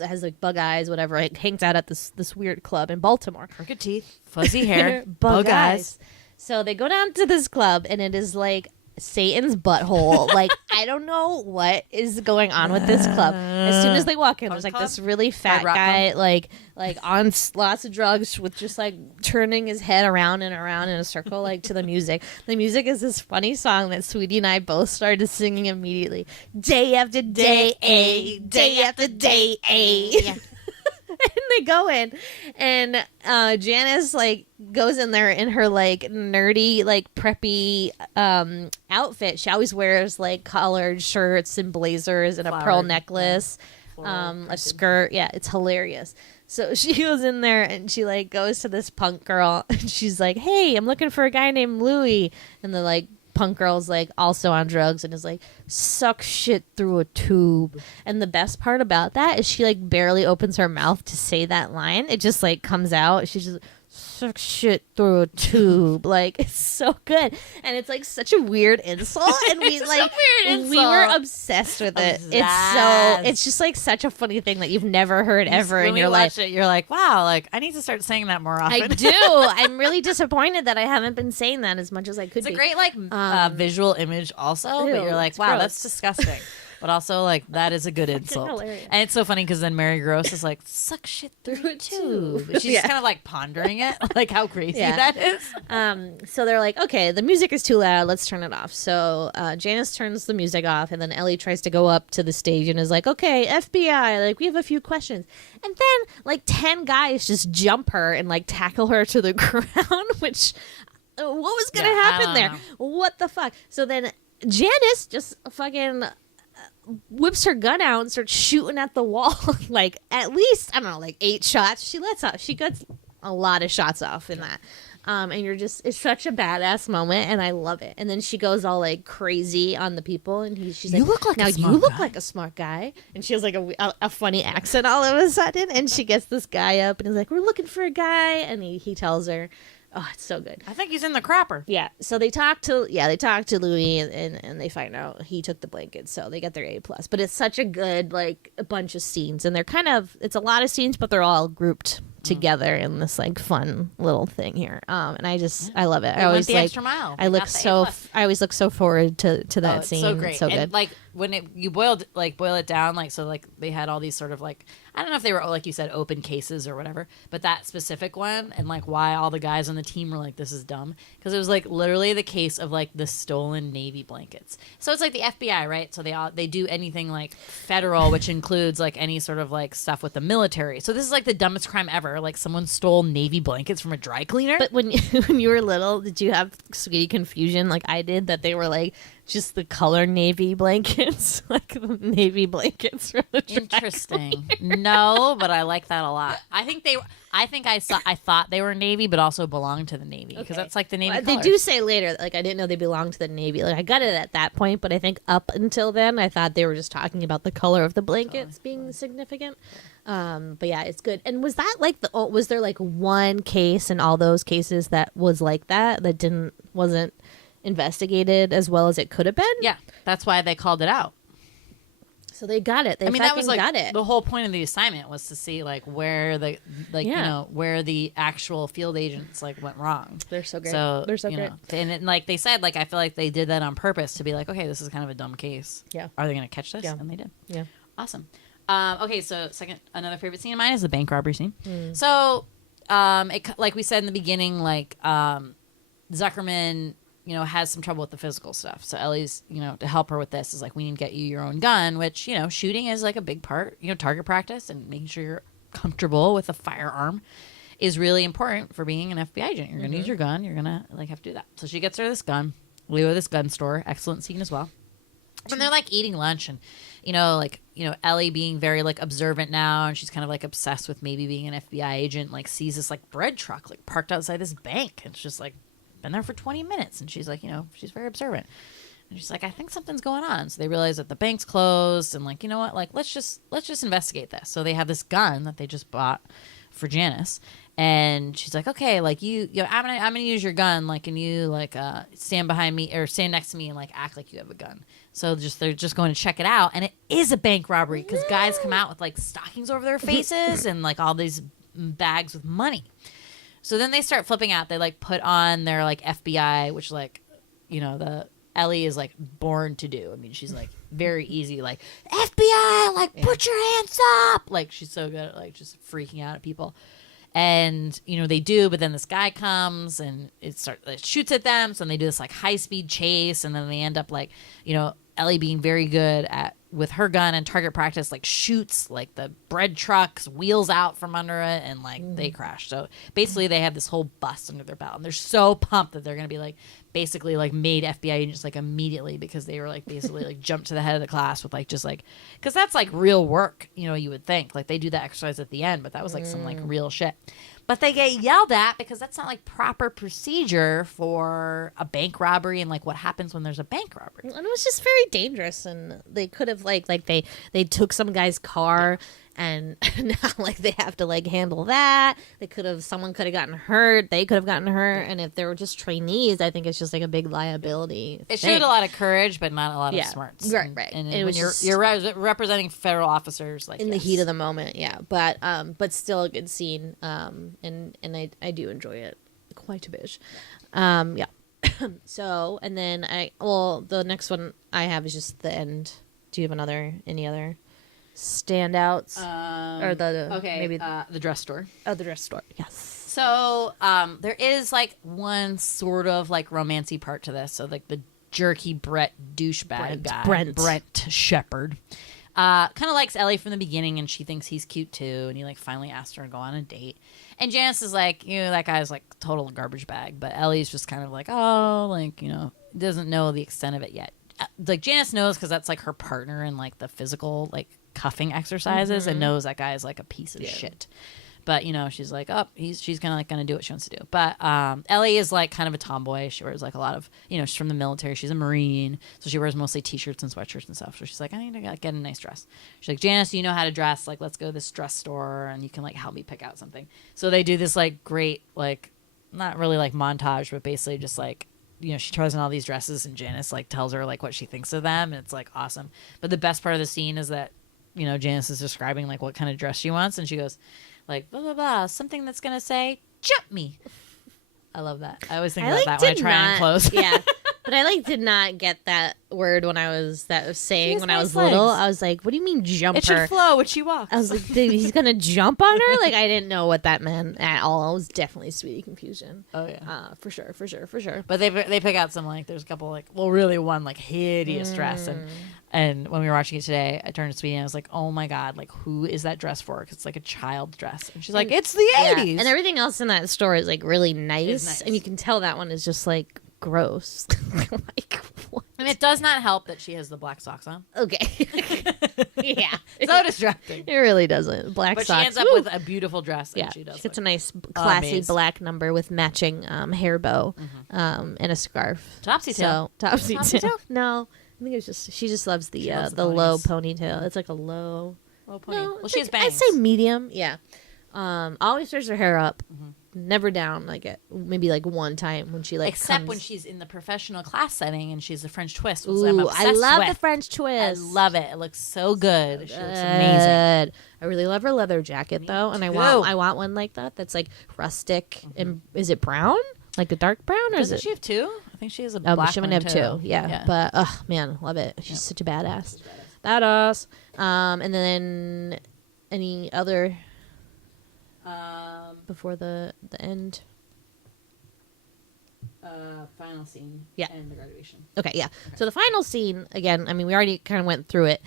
has like bug eyes, whatever. Like, hangs out at this weird club in Baltimore. Crooked teeth, fuzzy hair, bug eyes. So they go down to this club, and it is like Satan's butthole. Like, I don't know what is going on with this club. As soon as they walk in, there's like this really fat guy, like on lots of drugs, with just like turning his head around and around in a circle, like to the music. The music is this funny song that Sweetie and I both started singing immediately. Day after day, day after day, and they go in, and Janice like goes in there in her like nerdy like preppy outfit. She always wears like collared shirts and blazers and a pearl necklace, a skirt. Yeah, it's hilarious. So she goes in there and she like goes to this punk girl and she's like, "Hey, I'm looking for a guy named Louis," and the like punk girl's like also on drugs and is like, "Suck shit through a tube." And the best part about that is she like barely opens her mouth to say that line. It just like comes out. She's just suck shit through a tube. Like, it's so good, and it's like such a weird insult, and we like we were obsessed with it. It's just like such a funny thing that you've never heard ever in your life. You're like, wow, like I need to start saying that more often. I do. I'm really disappointed that I haven't been saying that as much as I could. It's a great like visual image also, but you're like, wow, gross. that's disgusting. But also, like, that is a good insult. Hilarious. And it's so funny because then Mary Gross is like, "Suck shit through a tube." And she's just kind of like pondering it, like how crazy that is. So they're like, "Okay, the music is too loud. Let's turn it off." So Janice turns the music off, and then Ellie tries to go up to the stage and is like, "Okay, FBI, like, we have a few questions." And then like 10 guys just jump her and like tackle her to the ground, which what was going to happen there? Know. What the fuck? So then Janice just fucking whips her gun out and starts shooting at the wall. Like, at least, I don't know, like 8 shots. She gets a lot of shots off in that. And you're just, it's such a badass moment, and I love it. And then she goes all like crazy on the people, and she's like, "You look like like a smart guy." And she has like a funny accent all of a sudden, and she gets this guy up and is like, "We're looking for a guy," and he tells her. Oh, it's so good. I think he's in the crapper. Yeah. So they talk to Louis, and they find out he took the blanket, so they get their A+. But it's such a good like a bunch of scenes, and they're kind of, it's a lot of scenes, but they're all grouped together in this like fun little thing here. And I love it. They I went always the like extra mile. I They look got the so A+. I always look so forward to that It's scene. so great. It's so good. And like when you boil it down, like so like they had all these sort of like, I don't know if they were like you said open cases or whatever, but that specific one and like why all the guys on the team were like, this is dumb, because it was like literally the case of like the stolen Navy blankets. So it's like the FBI, right? So they do anything like federal, which includes like any sort of like stuff with the military. So this is like the dumbest crime ever. Like someone stole Navy blankets from a dry cleaner. But when when you were little, did you have sweetie confusion like I did that they were like just the color navy blankets, like the navy blankets from the dry Interesting. No, but I like that a lot. I thought they were Navy, but also belonged to the Navy because that's like the Navy. They colors. do say later, like I didn't know they belonged to the Navy. Like I got it at that point, but I think up until then, I thought they were just talking about the color of the blankets being significant. But yeah, it's good. And was that like was there like one case in all those cases that was like that wasn't investigated as well as it could have been? Yeah, that's why they called it out. So they got it. They that was like got it. the whole point of the assignment was to see like where the where the actual field agents like went wrong. They're so great. So They're so you great. know, and like they said, like I feel like they did that on purpose to be like, okay, this is kind of a dumb case. Yeah. Are they going to catch this? Yeah. And they did. Yeah. Awesome. Okay, so another favorite scene of mine is the bank robbery scene. Hmm. So, like we said in the beginning, like Zuckerman, has some trouble with the physical stuff. So Ellie's, to help her with this is like, we need to get you your own gun, which, shooting is like a big part, target practice and making sure you're comfortable with a firearm is really important for being an FBI agent. You're going to use your gun. You're going to like have to do that. So she gets her this gun. We go to this gun store. Excellent scene as well. And they're like eating lunch and, Ellie being very like observant now. And she's kind of like obsessed with maybe being an FBI agent, like sees this like bread truck, like parked outside this bank. And it's just like been there for 20 minutes. And she's like, she's very observant. And she's like, I think something's going on. So they realize that the bank's closed and like, you know what, like, let's just investigate this. So they have this gun that they just bought for Janice. And she's like, okay, like I'm gonna use your gun, like, and you like stand behind me or stand next to me and like act like you have a gun. So they're just going to check it out, and it is a bank robbery because guys come out with like stockings over their faces and like all these bags with money. So then they start flipping out. They like put on their like FBI, which like, the Ellie is like born to do. I mean, she's like very easy, like FBI, like put your hands up, like she's so good at like just freaking out at people. And, they do, but then this guy comes and it shoots at them. So then they do this like high speed chase. And then they end up like, Ellie being very good with her gun and target practice, like shoots like the bread trucks, wheels out from under it, and like they crash. So basically they have this whole bust under their belt. And they're so pumped that they're going to be like basically like made FBI agents like immediately because they were like basically like jumped to the head of the class with like just like, because that's like real work, you would think. Like they do that exercise at the end, but that was like some like real shit. But they get yelled at because that's not like proper procedure for a bank robbery and like what happens when there's a bank robbery. And it was just very dangerous, and they could have like they took some guy's car, and now like they have to like handle that. Someone could have gotten hurt. They could have gotten hurt, and if they were just trainees, I think it's just like a big liability. It showed a lot of courage, but not a lot of smarts. Right. And it when was you're representing federal officers, like in the heat of the moment, yeah. But still a good scene. And I do enjoy it quite a bit. Yeah. So, and then the next one I have is just the end. Do you have any other standouts? Or the dress store. Oh, the dress store. Yes. So there is like one sort of like romancy part to this. So like the jerky Brett douchebag guy, Brent Shepard, kind of likes Ellie from the beginning, and she thinks he's cute too. And he like finally asked her to go on a date. And Janice is like, that guy's like total garbage bag. But Ellie's just kind of like, oh, like, doesn't know the extent of it yet. Like Janice knows because that's like her partner in like the physical like cuffing exercises, and knows that guy is like a piece of shit. But she's like, she's kind of like gonna do what she wants to do. But Ellie is like kind of a tomboy. She wears like a lot of, she's from the military. She's a Marine, so she wears mostly t-shirts and sweatshirts and stuff. So she's like, I need to get a nice dress. She's like, Janice, you know how to dress. Like, let's go to this dress store, and you can like help me pick out something. So they do this like great like, not really like montage, but basically just like, she tries on all these dresses, and Janice like tells her like what she thinks of them, and it's like awesome. But the best part of the scene is that Janice is describing like what kind of dress she wants, and she goes, like blah blah blah, something that's gonna say jump me. I love that. I always think I about that when I did try and close. Yeah, but I did not get that word when I was saying when I was nice little. legs. I was like, what do you mean jumper? It should flow when she walks. I was like, dude, he's gonna jump on her? Like, I didn't know what that meant at all. It was definitely sweetie confusion. Oh yeah, For sure. but they pick out some like there's a couple like really one like hideous dress and when we were watching it today, I turned to Sweetie and I was like, oh my god, like who is that dress for? Because it's like a child dress, and she's like, it's the 80s, and everything else in that store is like really nice, nice. and you can tell that one is just like gross. Like, what? and it does not help that she has the black socks on. Okay. Yeah. So distracting. It really doesn't. Black But socks. she ends up Woo! with a beautiful dress. Yeah, And she does. gets a look nice, classy amazing. black number with matching hair bow, and a scarf. Topsy tail. So topsy Topsy tail. tail? No, I think it's just she just loves the loves the the low ponies. ponytail. It's like a low. Oh, pony. No, Well, it's she has like- bangs. I'd say medium. Yeah. Always wears her hair up. Never down. Like maybe like one time when she like Except comes. when she's in the professional class setting and she's a French twist, which Ooh, I'm I obsessed love with. the French I twist. love it. It looks so good. She looks amazing. Good. I really love her leather jacket though, and I too. want one like that. That's like rustic and is it brown? Like a dark brown, or Doesn't is it? she have two? I think she has a Oh, black she one might have too. two. Yeah. But man, love it. She's such a badass. Badass. And then any other before the end. Final scene. Yeah. And the graduation. Okay, yeah. So the final scene, again, I mean, we already kind of went through it,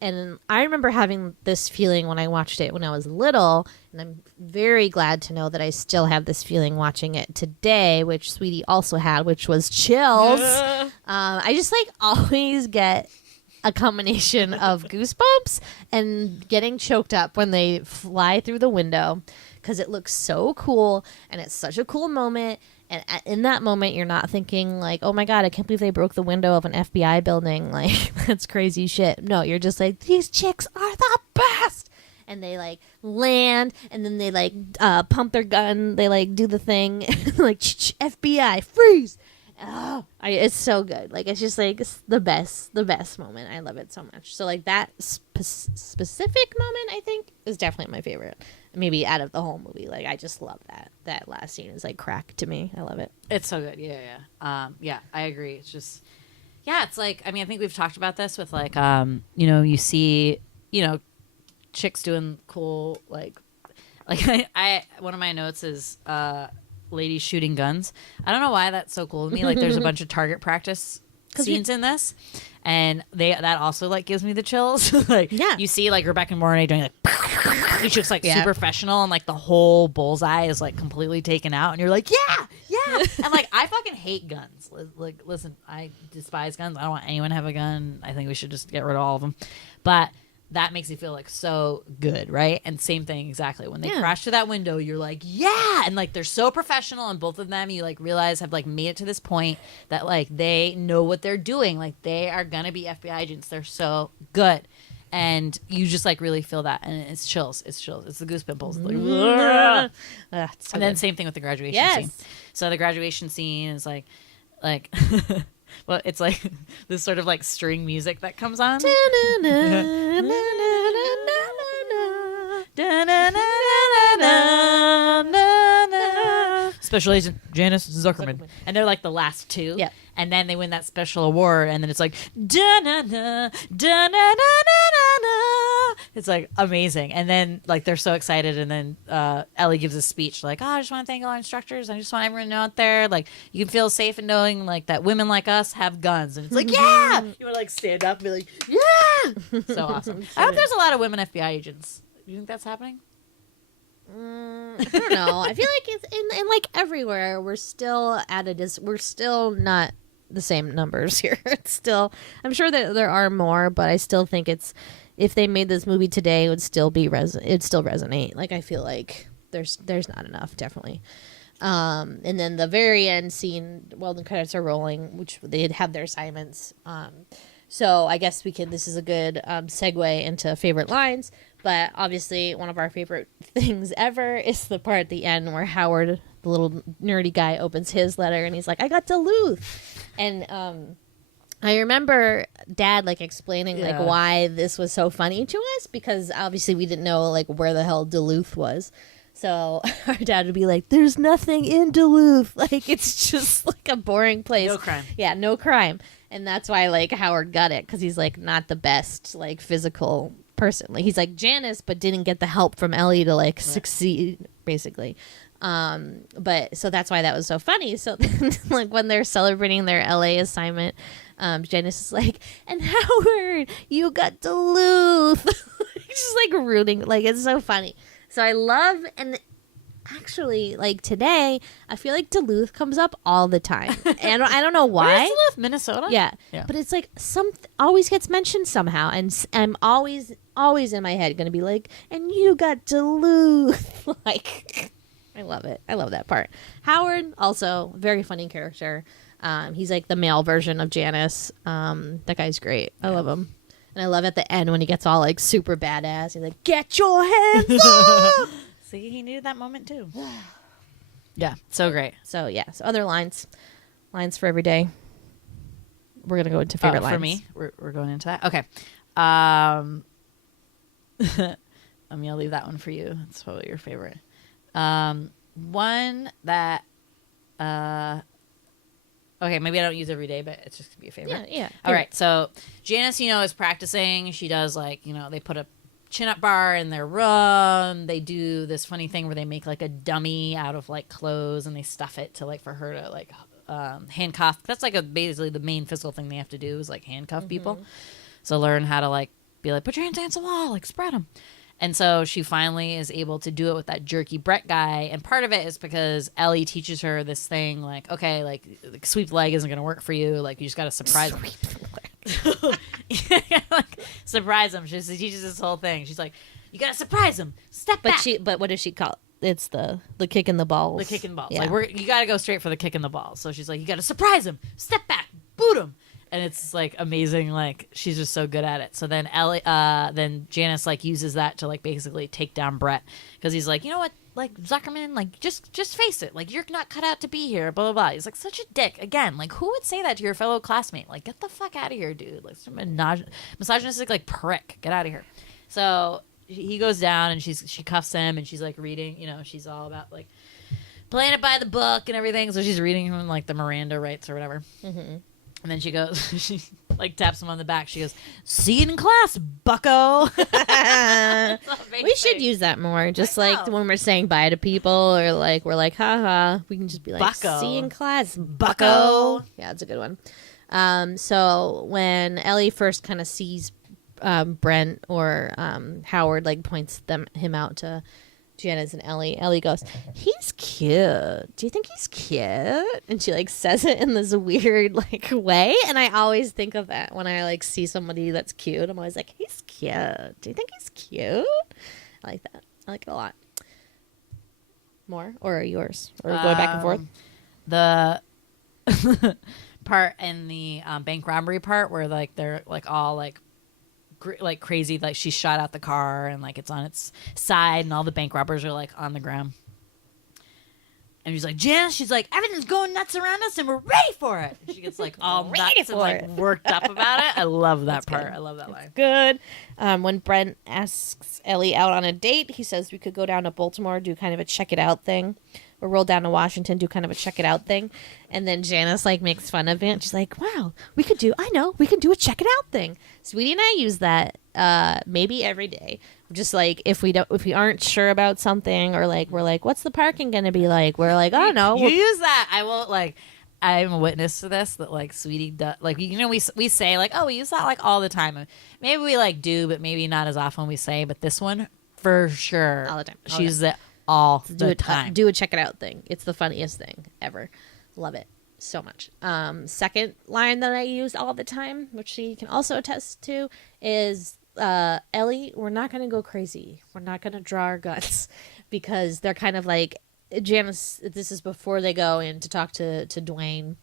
and I remember having this feeling when I watched it when I was little, and I'm very glad to know that I still have this feeling watching it today, which Sweetie also had, which was chills. I just like always get a combination of goosebumps and getting choked up when they fly through the window because it looks so cool and it's such a cool moment. And in that moment, you're not thinking like, oh my God, I can't believe they broke the window of an FBI building. Like, that's crazy shit. No, you're just like, these chicks are the best. And they like land and then they like pump their gun. They like do the thing like FBI freeze. Oh, it's so good. Like, it's just like it's the best moment. I love it so much. So like that specific moment, I think, is definitely my favorite. Maybe out of the whole movie. Like, I just love that last scene is like crack to me. I love it. It's so good. Yeah, I agree. It's just, yeah, it's like, I mean, I think we've talked about this with like, you see, chicks doing cool, like I one of my notes is, ladies shooting guns. I don't know why that's so cool to me. Like, there's a bunch of target practice scenes in this, and that also like gives me the chills. Like, Yeah. you see like Rebecca and Mornay doing like, she looks like Yeah. super professional, and like the whole bullseye is like completely taken out, and you're like, yeah. And like, I fucking hate guns. Like, listen, I despise guns. I don't want anyone to have a gun. I think we should just get rid of all of them. But that makes me feel like so good, right? And same thing exactly. When they crash through that window, you're like, yeah! And like, they're so professional, and both of them, you like realize, have like made it to this point that like they know what they're doing. Like, they are gonna be FBI agents. They're so good. And you just like really feel that, and it's chills. It's the goose pimples. Like, It's so and then good. same thing with the graduation Yes. scene. So the graduation scene is like well, it's like this sort of like string music that comes on. Special Agent Janice Zuckerman. And they're like the last two. Yep. And then they win that special award, and then it's like da-na-na, da-na-na-na-na-na. It's like amazing. And then like they're so excited, and then Ellie gives a speech like, oh, I just want to thank all our instructors. I just want everyone to know out there, like, you can feel safe in knowing like that women like us have guns. And it's like, yeah! You want to like stand up and be like, yeah! So awesome. I hope there's a lot of women FBI agents. Do you think that's happening? I don't know. I feel like it's in like everywhere. We're still we're still not the same numbers here. It's still, I'm sure that there are more, but I still think if they made this movie today, it would still be it'd still resonate. Like, I feel like there's not enough, definitely. And then the very end scene, while the credits are rolling, which they have their assignments. So I guess this is a good segue into favorite lines. But obviously, one of our favorite things ever is the part at the end where Howard, the little nerdy guy, opens his letter and he's like, I got Duluth. And I remember Dad like explaining like Yeah. why this was so funny to us, because obviously we didn't know like where the hell Duluth was. So our dad would be like, "There's nothing in Duluth. Like it's just like a boring place. No crime." Yeah, no crime." And that's why like Howard got it, because he's like not the best like physical person. Like he's like Janice, but didn't get the help from Ellie to like succeed, basically. But so that's why that was so funny. So then, like when they're celebrating their LA assignment, Janice is like, "And Howard, you got Duluth." Just like rooting, like it's so funny. So I love, and actually like today, I feel like Duluth comes up all the time, and I don't know why. Where is Duluth, Minnesota? Yeah. Yeah. But it's like always gets mentioned somehow, and I'm always in my head gonna be like, "And you got Duluth." Like, I love it. I love that part. Howard, also very funny character. He's like the male version of Janice. That guy's great. I love him. And I love at the end when he gets all like super badass. He's like, "Get your hands up!" See, he needed that moment too. Yeah, so great. So yeah. So other lines for every day. We're gonna go into favorite lines For me, we're going into that. Okay. I'm gonna leave that one for you. It's probably your favorite. One that okay, maybe I don't use every day, but it's just gonna be a favorite. Yeah. All right. So Janice, is practicing. She does like, they put a chin-up bar in their room. They do this funny thing where they make like a dummy out of like clothes and they stuff it to like for her to like handcuff. That's like basically the main physical thing they have to do is like handcuff people. So learn how to like be like, put your hands against the wall, like spread them. And so she finally is able to do it with that jerky Brett guy. And part of it is because Ellie teaches her this thing like, okay, like sweep leg isn't going to work for you. Like you just got to surprise him. Like, surprise him. She teaches this whole thing. She's like, you got to surprise him. Step back. But what does she call it? It's the kick in the balls. The kick in the balls. Yeah. Like you got to go straight for the kick in the balls. So she's like, you got to surprise him. Step back. Boot him. And it's like amazing. Like she's just so good at it. So then then Janice like uses that to like basically take down Brett, because he's like, you know what, like Zuckerman, like just face it. Like you're not cut out to be here. Blah blah blah. He's like such a dick. Again, like who would say that to your fellow classmate? Like get the fuck out of here, dude. Like some misogynistic like prick. Get out of here. So he goes down and she cuffs him and she's like reading. She's all about like playing it by the book and everything. So she's reading him like the Miranda rights or whatever. Mm-hmm. And then she goes, she like taps him on the back. She goes, "See you in class, bucko." We should use that more. Just like when we're saying bye to people, or like we're like, haha. We can just be like, Bucko. "See you in class, Bucko." Yeah, it's a good one. So when Ellie first kind of sees Brent or Howard, like points him out to Janice and Ellie goes, "He's cute. Do you think he's cute?" And she like says it in this weird like way, and I always think of that when I like see somebody that's cute. I'm always like, "He's cute. Do you think he's cute?" I like that. I like it a lot. More or yours, or going back and forth? The part in the bank robbery part where like they're like all like crazy, like she shot out the car and like it's on its side and all the bank robbers are like on the ground, and she's like, Janice, she's like, everything's going nuts around us and we're ready for it, and she gets like all nuts and like worked up about it. I love that part. Good. I love that line. Good. When Brent asks Ellie out on a date, he says we could go down to Baltimore, do kind of a check it out thing, or roll down to Washington, do kind of a check it out thing. And then Janice like makes fun of it. She's like, wow, we can do a check it out thing. Sweetie and I use that maybe every day. Just like if we aren't sure about something, or like we're like, what's the parking gonna be like? We're like, I don't know. You use that. I will like. I'm a witness to this, that like Sweetie does, like we say like, oh, we use that like all the time. Maybe we like do, but maybe not as often we say. But this one for sure, All the time. She uses it all the time. Do a check it out thing. It's the funniest thing ever. Love it so much. Second line that I use all the time, which she can also attest to, is Ellie, we're not going to go crazy. We're not going to draw our guns, because they're kind of like, Janice, this is before they go in to talk to Dwayne,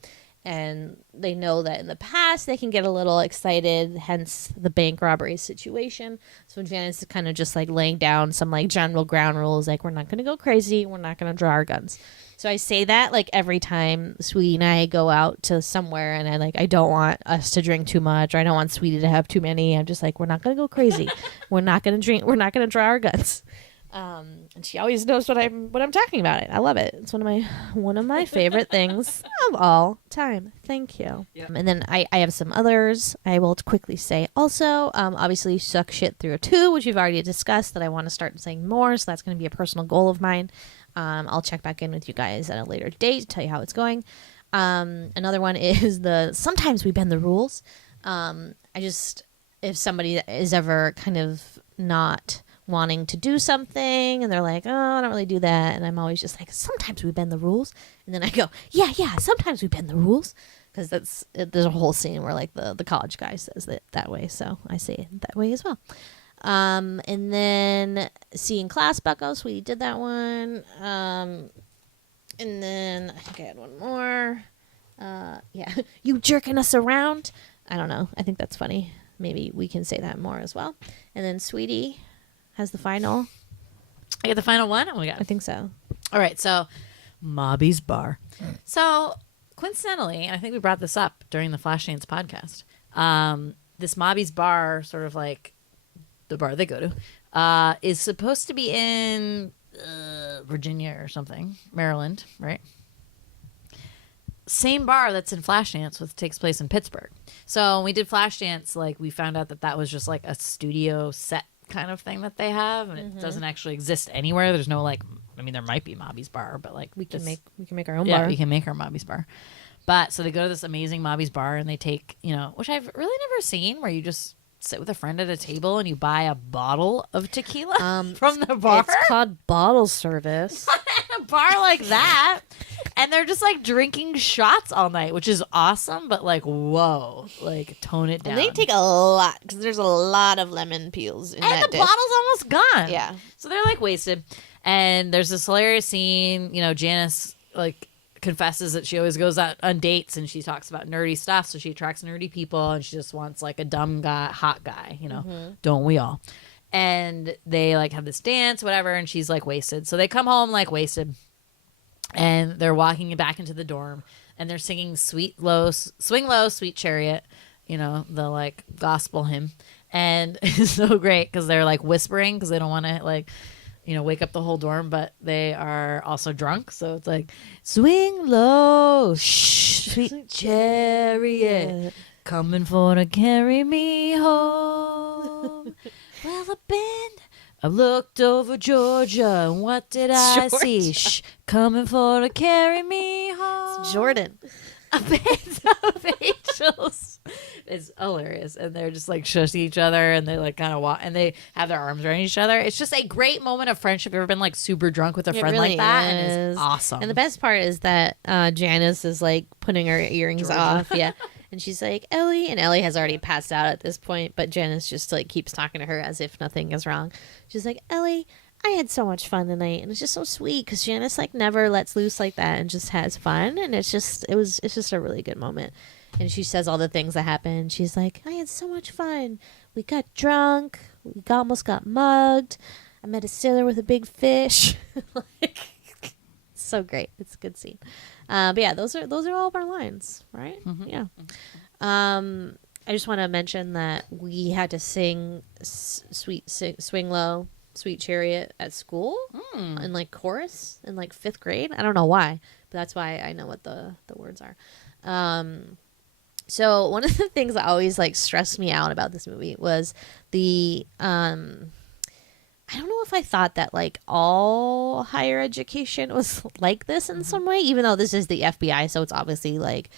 and they know that in the past they can get a little excited, hence the bank robbery situation. So Janice is kind of just like laying down some like general ground rules, like we're not going to go crazy, we're not going to draw our guns. So I say that like every time Sweetie and I go out to somewhere, and I don't want us to drink too much, or I don't want Sweetie to have too many. I'm just like, we're not gonna go crazy. We're not gonna drink. We're not gonna draw our guts. And she always knows what I'm talking about. I love it. It's one of my favorite things of all time. Thank you. Yep. And then I have some others I will quickly say also. Obviously, suck shit through a tube, which we've already discussed, that I want to start saying more. So that's going to be a personal goal of mine. I'll check back in with you guys at a later date to tell you how it's going. Another one is sometimes we bend the rules. If somebody is ever kind of not wanting to do something and they're like, oh, I don't really do that, and I'm always just like, sometimes we bend the rules, and then I go, yeah, sometimes we bend the rules, because there's a whole scene where like the college guy says it that way, so I say it that way as well. And then C in class bucko, Sweetie did that one. And then I think I had one more. Yeah, you jerking us around. I don't know, I think that's funny. Maybe we can say that more as well. And then Sweetie has the final. I get the final one? Oh my God. I think so. All right, so Mobby's Bar. So coincidentally, and I think we brought this up during the Flashdance podcast, this Mobby's Bar, sort of like the bar they go to, is supposed to be in Virginia or something, Maryland, right? Same bar that's in Flashdance, which takes place in Pittsburgh. So when we did Flashdance, like we found out that was just like a studio set kind of thing that they have, and it doesn't actually exist anywhere. There's no like, I mean, there might be Mobby's Bar, but like we can make our own bar. Yeah, we can make our Mobby's Bar. But so they go to this amazing Mobby's Bar, and they take, which I've really never seen, where you just sit with a friend at a table and you buy a bottle of tequila from the bar. It's called bottle service. A bar like that, and they're just like drinking shots all night, which is awesome, but like, whoa, like tone it down. And they take a lot, because there's a lot of lemon peels in that and the dish. bottle's almost gone. Yeah, so they're like wasted. And there's this hilarious scene, Janice like confesses that she always goes out on dates and she talks about nerdy stuff, so she attracts nerdy people, and she just wants like a dumb guy, hot guy, don't we all? And they like have this dance, whatever, and she's like wasted. So they come home like wasted, and they're walking back into the dorm, and they're singing swing low, sweet chariot, the like gospel hymn. And it's so great because they're like whispering because they don't want to like, wake up the whole dorm, but they are also drunk. So it's like, swing low, sweet chariot, coming for to carry me home. Well, I've looked over Georgia, and what did I see? Coming for to carry me home. It's Jordan. A band of angels. It's hilarious, and they're just like shush each other, and they like kind of walk, and they have their arms around each other. It's just a great moment of friendship. You've ever been like super drunk with a friend really like that, is. and it's awesome. And the best part is that Janice is like putting her earrings off, yeah, and she's like, Ellie, and Ellie has already passed out at this point, but Janice just like keeps talking to her as if nothing is wrong. She's like, Ellie, I had so much fun tonight, and it's just so sweet because Janice like never lets loose like that and just has fun, and it's just a really good moment. And she says all the things that happened. She's like, I had so much fun. We got drunk. We almost got mugged. I met a sailor with a big fish. Like, so great. It's a good scene. But yeah, those are all of our lines, right? Mm-hmm. Yeah. I just want to mention that we had to sing Swing Low, Sweet Chariot at school in like chorus in like 5th grade. I don't know why, but that's why I know what the words are. So one of the things that always like stressed me out about this movie was the I don't know if I thought that like all higher education was like this in some way, even though this is the FBI, so it's obviously like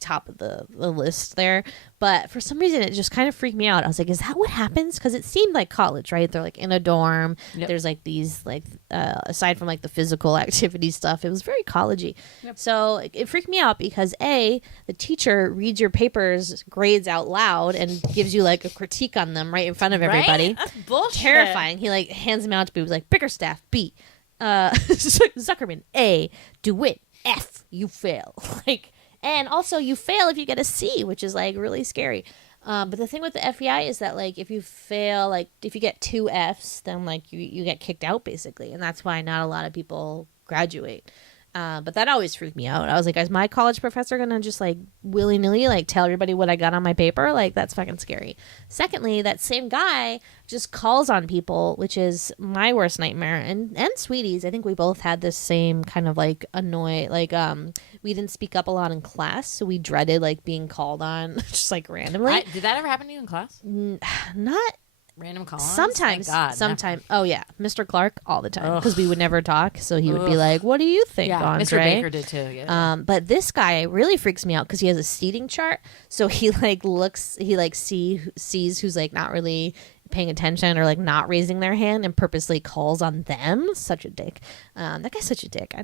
top of the list there. But for some reason it just kind of freaked me out. I was like, is that what happens? Because it seemed like college, right? They're like in a dorm. Yep. There's like these like aside from like the physical activity stuff, it was very collegey. Yep. So it freaked me out because the teacher reads your papers grades out loud and gives you like a critique on them right in front of everybody. Right? That's bullshit. Terrifying. He like hands them out to be like Bickerstaff B, Zuckerman A, DeWitt F, you fail. Like, and also you fail if you get a C, which is like really scary. But the thing with the FBI is that like if you fail, like if you get 2 Fs, then like you get kicked out basically, and that's why not a lot of people graduate. But that always freaked me out. I was like, is my college professor gonna just like willy-nilly like tell everybody what I got on my paper? Like, that's fucking scary. Secondly, that same guy just calls on people, which is my worst nightmare. And Sweetie's, I think we both had this same kind of like we didn't speak up a lot in class, so we dreaded like being called on just like randomly. Did that ever happen to you in class? Not Random call-ons? sometimes. Thank God, Sometimes. Oh yeah, Mr. Clark all the time, because we would never talk. So he would be like, "What do you think, Yeah, Andre?" Mr. Baker did too. Yeah. But this guy really freaks me out because he has a seating chart. So he like looks, he like sees who's like not really paying attention or like not raising their hand and purposely calls on them. Such a dick. That guy's such a dick. I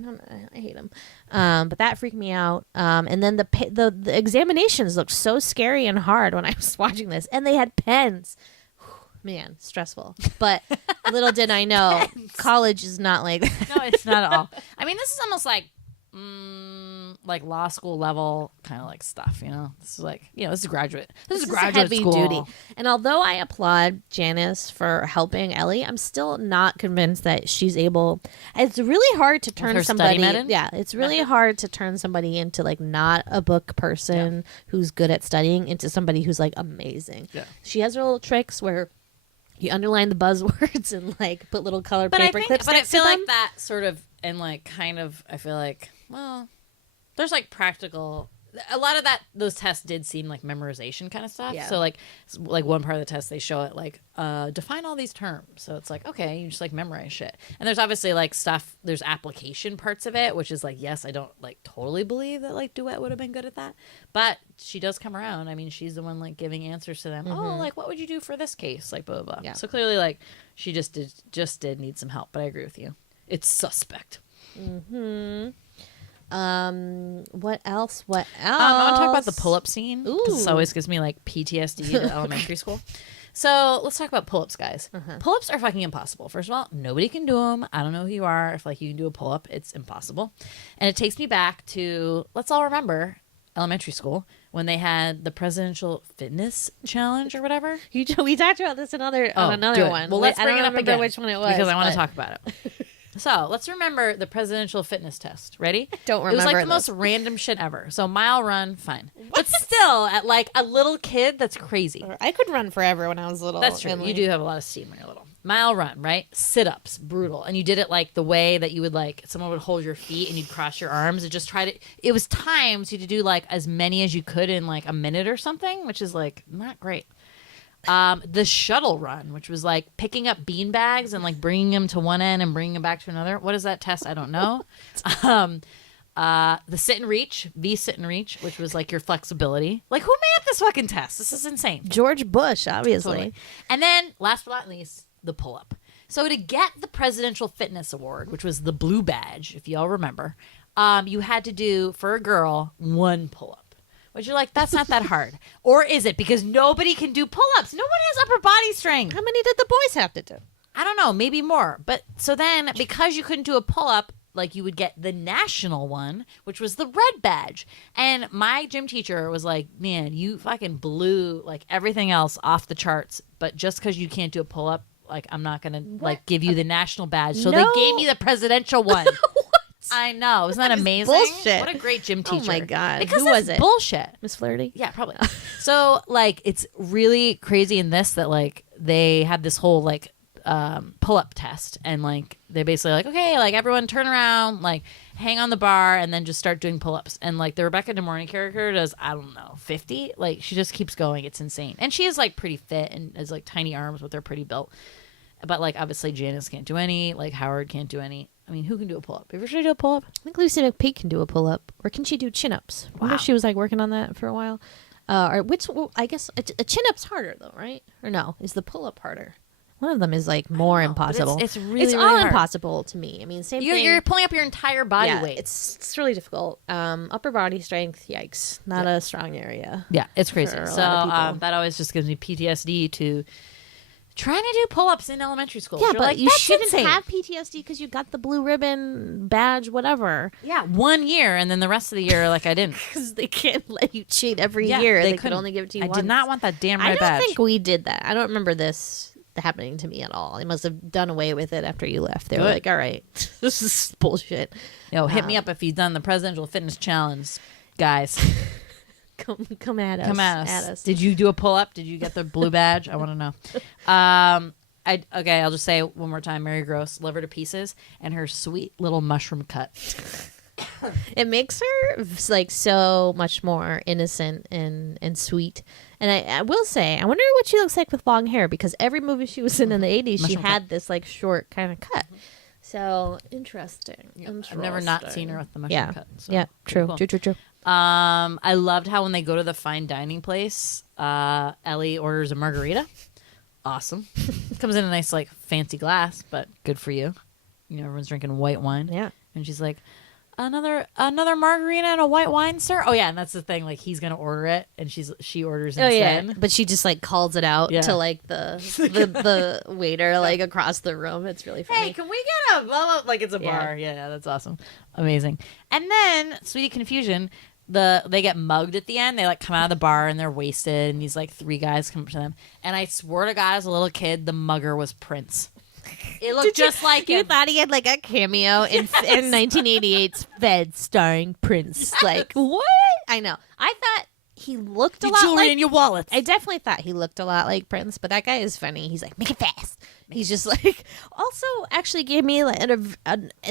hate him. But that freaked me out. And then the examinations looked so scary and hard when I was watching this, and they had pens. Man, stressful. But little did I know, college is not like that. No, it's not at all. I mean, this is almost like law school level kind of like stuff, you know? This is like, this is graduate. This is graduate heavy school. duty. And although I applaud Janice for helping Ellie, I'm still not convinced that she's able. It's really hard to turn her somebody. study method? Yeah, it's really hard to turn somebody into like not a book person who's good at studying into somebody who's like amazing. Yeah. She has her little tricks where you underline the buzzwords and like put little colored paper clips But I next to feel them. like that sort of, and like kind of, I feel like, well, there's like practical. A lot of those tests did seem like memorization kind of stuff. Yeah. So like one part of the test, they show it like define all these terms. So it's like, okay, you just like memorize shit. And there's obviously like stuff. There's application parts of it, which is like, yes, I don't like totally believe that like Duet would have been good at that, but she does come around. I mean, she's the one like giving answers to them. Oh, like what would you do for this case? Like blah blah blah. Yeah. So clearly, like she just did need some help. But I agree with you. It's suspect. What else? I want to talk about the pull-up scene because this Ooh. always gives me like PTSD to elementary school. So let's talk about pull-ups, guys. Pull-ups are fucking impossible. First of all, nobody can do them. I don't know who you are. If like you can do a pull-up, it's impossible. And it takes me back to, let's all remember elementary school when they had the presidential fitness challenge or whatever. We talked about this on another good. one. Well, let's I bring don't it up remember again which one it was because I want to but- talk about it. So let's remember the presidential fitness test. Ready? Don't It was like remember the most random shit ever. So mile run, fine. But still, at like a little kid, that's crazy. I could run forever when I was little. That's true. and, You like- do have a lot of steam when you're little. Mile run, right? Sit-ups, brutal. And you did it like the way that you would like, someone would hold your feet and you'd cross your arms and just try to, it was timed so you to do like as many as you could in like a minute or something, which is like not great. The shuttle run, which was like picking up bean bags and like bringing them to one end and bringing them back to another. What is that test? I don't know. The sit and reach, sit and reach, which was like your flexibility. Like who made this fucking test? This is insane. George Bush, obviously. Totally. And then last but not least, the pull up. So to get the Presidential Fitness Award, which was the blue badge, if y'all remember, you had to do for a girl 1 pull up. Which you're like, that's not that hard. Or is it? Because nobody can do pull-ups. No one has upper body strength. How many did the boys have to do? I don't know, maybe more. But so then, because you couldn't do a pull-up, like you would get the national one, which was the red badge. And my gym teacher was like, man, you fucking blew like everything else off the charts. But just because you can't do a pull-up, like I'm not going to like give you the national badge. So No. they gave me the presidential one. I know. Isn't that amazing? bullshit. What a great gym teacher. Oh my God. Because Who that's was it? bullshit. Miss Flirty? Yeah, probably. So, like, it's really crazy in this that, like, they have this whole, like, pull-up test. And, like, they basically like, okay, like, everyone turn around, like, hang on the bar, and then just start doing pull-ups. And, like, the Rebecca De Mornay character does, I don't know, 50? Like, she just keeps going. It's insane. And she is, like, pretty fit and has, like, tiny arms, but they're pretty built. But, like, obviously Janice can't do any. Like, Howard can't do any. I mean, who can do a pull-up? Have you ever do a pull-up? I think Lucy McPeak can do a pull-up. Or can she do chin-ups? I wonder if she was, like, working on that for a while. Or which, I guess, a chin-up's harder, though, right? Or no? Is the pull-up harder? One of them is, like, more know, but impossible. it's really, It's really all hard. impossible to me. I mean, same thing. You're pulling up your entire body weight. It's really difficult. Upper body strength, yikes. Not a strong area. Yeah, it's crazy. For a So lot of people. that always just gives me PTSD to trying to do pull-ups in elementary school. Yeah, You're but like, you "That's shouldn't insane." have PTSD because you got the blue ribbon badge, whatever. Yeah, 1 year, and then the rest of the year, like I didn't. Because they can't let you cheat every Yeah, year. They could couldn't. only give it to you I once. did not want that damn I red don't badge. think we did that. I don't remember this happening to me at all. They must have done away with it after you left. They were Good. like, all right, this is bullshit. Yo, hit me up if you've done the presidential fitness challenge, guys. Come at us. Come at us. Did you do a pull up? Did you get the blue badge? I want to know. I'll just say one more time. Mary Gross, love her to pieces, and her sweet little mushroom cut. It makes her like so much more innocent and sweet. And I will say, I wonder what she looks like with long hair, because every movie she was in the 80s, she Mushroom had cut. this like short kind of cut. So interesting. I've never not seen her with the mushroom Yeah. cut. So Yeah. pretty True. cool. True. I loved how when they go to the fine dining place, Ellie orders a margarita. Awesome. Comes in a nice like fancy glass, but good for you. You know, everyone's drinking white wine. Yeah. And she's like, another margarita and a white wine, sir. Oh yeah, and that's the thing. Like he's gonna order it, and she orders Oh instead. yeah, but she just like calls it out Yeah. to like the waiter like across the room. It's really funny. Hey, can we get a blah, blah, like it's a Yeah. bar? Yeah, that's awesome, amazing. And then, sweetie confusion, they get mugged at the end. They like come out of the bar and they're wasted, and these like three guys come up to them. And I swear to God, as a little kid, the mugger was Prince. It looked just like You him. thought he had like a cameo in 1988's F.E.D.S starring Prince. Like what? I know. I thought he looked a Your lot jewelry like. in your wallets. I definitely thought he looked a lot like Prince, but that guy is funny. He's like, make it fast. He's just like, also actually gave me like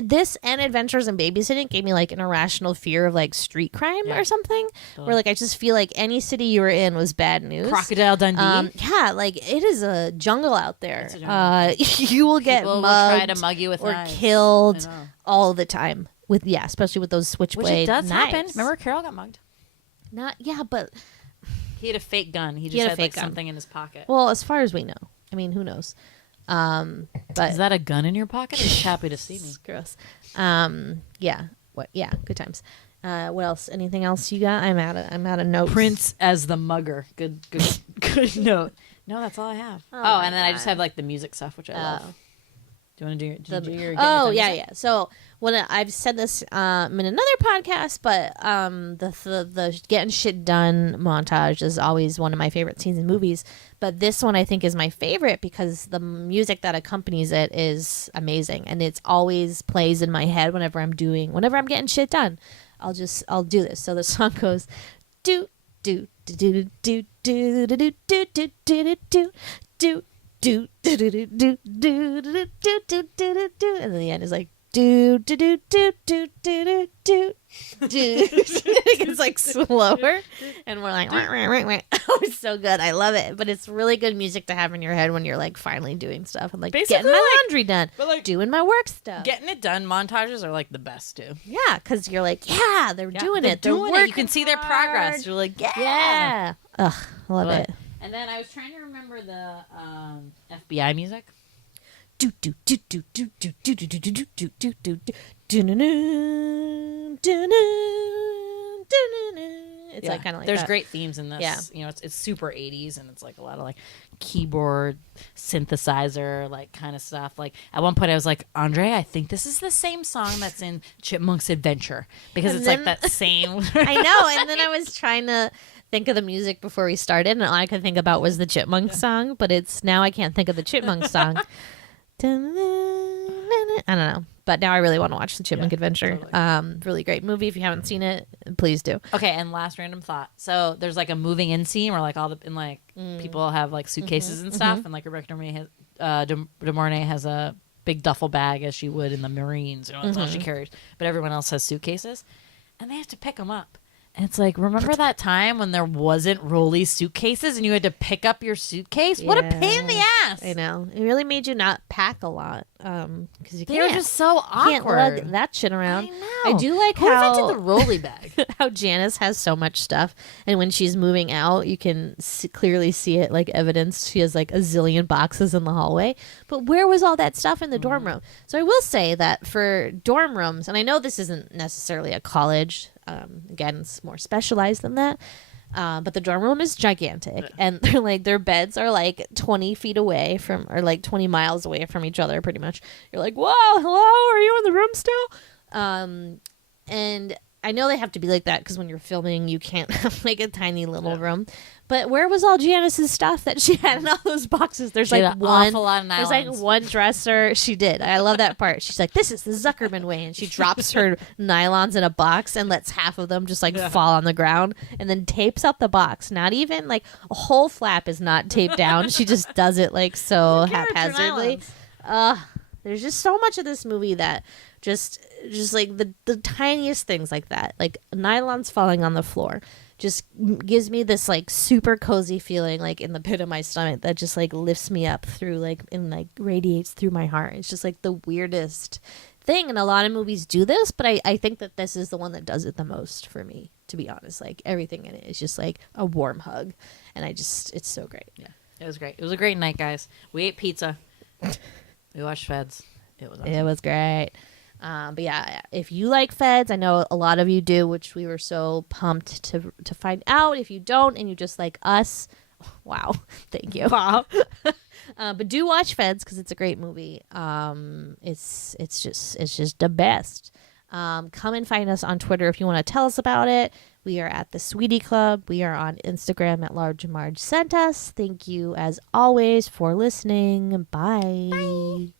this and Adventures in Babysitting gave me like an irrational fear of like street crime or something. Where like I just feel like any city you were in was bad news. Crocodile Dundee. Yeah, like it is a jungle out there. It's a jungle. You will get People will mugged try to mug you with or knives. killed I know. all the time. With especially with those Which switchblade it does knives. happen. Remember, Carol got mugged. Not but He had a fake gun. He just had a had fake like gun. something in his pocket. well, as far as we know, I mean, who knows? But Is that a gun in your pocket? I'm just happy to see me. It's gross. Yeah. What? Yeah. Good times. What else? Anything else you got? I'm out of notes. Prince as the mugger. Good note. No, that's all I have. Oh Oh, my and then I just God. have like the music stuff, which I love. Do you want to do your? Did you do your Oh Getting It Done yeah. music? So when I've said this in another podcast, but the getting shit done montage is always one of my favorite scenes in movies. But this one I think is my favorite because the music that accompanies it is amazing, and it's always plays in my head whenever I'm getting shit done. I'll do this. So the song goes do do do do do do do do do do do do do. Do do do do do do do do do do do, and then the end is like do do do do do do do do. It's like slower, and we're like, oh, it's so good. I love it, but it's really good music to have in your head when you're like finally doing stuff and like Basically, getting my like- laundry done, but, like, doing my work stuff. Getting it done montages are like the best too. Yeah, because you're like, yeah, they're doing it. They're doing working it. You can see their progress. hard. You're like, yeah. Yeah. Ugh, I love it. And then I was trying to remember the FBI music. Do do do do do do do do do do do do do do do do do do. It's like kind of like there's that. great themes in this. Yeah. You know, it's super 80s, and it's like a lot of like keyboard synthesizer like kind of stuff. Like at one point I was like, Andre, I think this is the same song that's in Chipmunk's Adventure, because And it's then- like that same. I know. And then I was trying to think of the music before we started, and all I could think about was the Chipmunk song, but it's now I can't think of the Chipmunk song. I don't know. But now I really want to watch the Chipmunk Adventure. totally. Really great movie. If you haven't seen it, please do. Okay, and last random thought. So there's like a moving in scene where like all the and like people have like suitcases and stuff, and like Rebecca De Mornay has a big duffel bag as she would in the Marines. You know, that's all she carries. But everyone else has suitcases, and they have to pick them up. And it's like, remember that time when there wasn't rolly suitcases and you had to pick up your suitcase? What a pain in the ass! I know. It really made you not pack a lot because you They were can't. just so Can't awkward. lug that shit around. I know. I do like Who how invented the rolly bag? how Janice has so much stuff, and when she's moving out, you can clearly see it like evidence. She has like a zillion boxes in the hallway, but where was all that stuff in the dorm room? So I will say that for dorm rooms, and I know this isn't necessarily a college. Again, it's more specialized than that. But the dorm room is gigantic, and they're like their beds are like 20 feet away from, or like 20 miles away from each other, pretty much. You're like, whoa, hello, are you in the room still? And I know they have to be like that because when you're filming, you can't have like a tiny little room. But where was all Janice's stuff that she had in all those boxes? There's She had like an one. awful lot of There's like nylons. one dresser. She did. I love that part. She's like, "This is the Zuckerman way," and she drops her nylons in a box and lets half of them just like fall on the ground, and then tapes up the box. Not even like a whole flap is not taped down. She just does it like so haphazardly. There's just so much of this movie that just like the tiniest things like that, like nylons falling on the floor, just gives me this like super cozy feeling like in the pit of my stomach that just like lifts me up through like and like radiates through my heart. It's just like the weirdest thing, and a lot of movies do this, but I think that this is the one that does it the most for me, to be honest. Like everything in it is just like a warm hug, and it's so great. Yeah, it was great. It was a great night, guys. We ate pizza. We watched F.E.D.S. It was awesome. It was great. But yeah, if you like F.E.D.S, I know a lot of you do, which we were so pumped to find out. If you don't and you just like us, wow, thank you. Wow. But do watch F.E.D.S because it's a great movie. It's just the best. Come and find us on Twitter if you want to tell us about it. We are at the Sweetie Club. We are on Instagram at Large Marge Sent Us. Thank you as always for listening. Bye.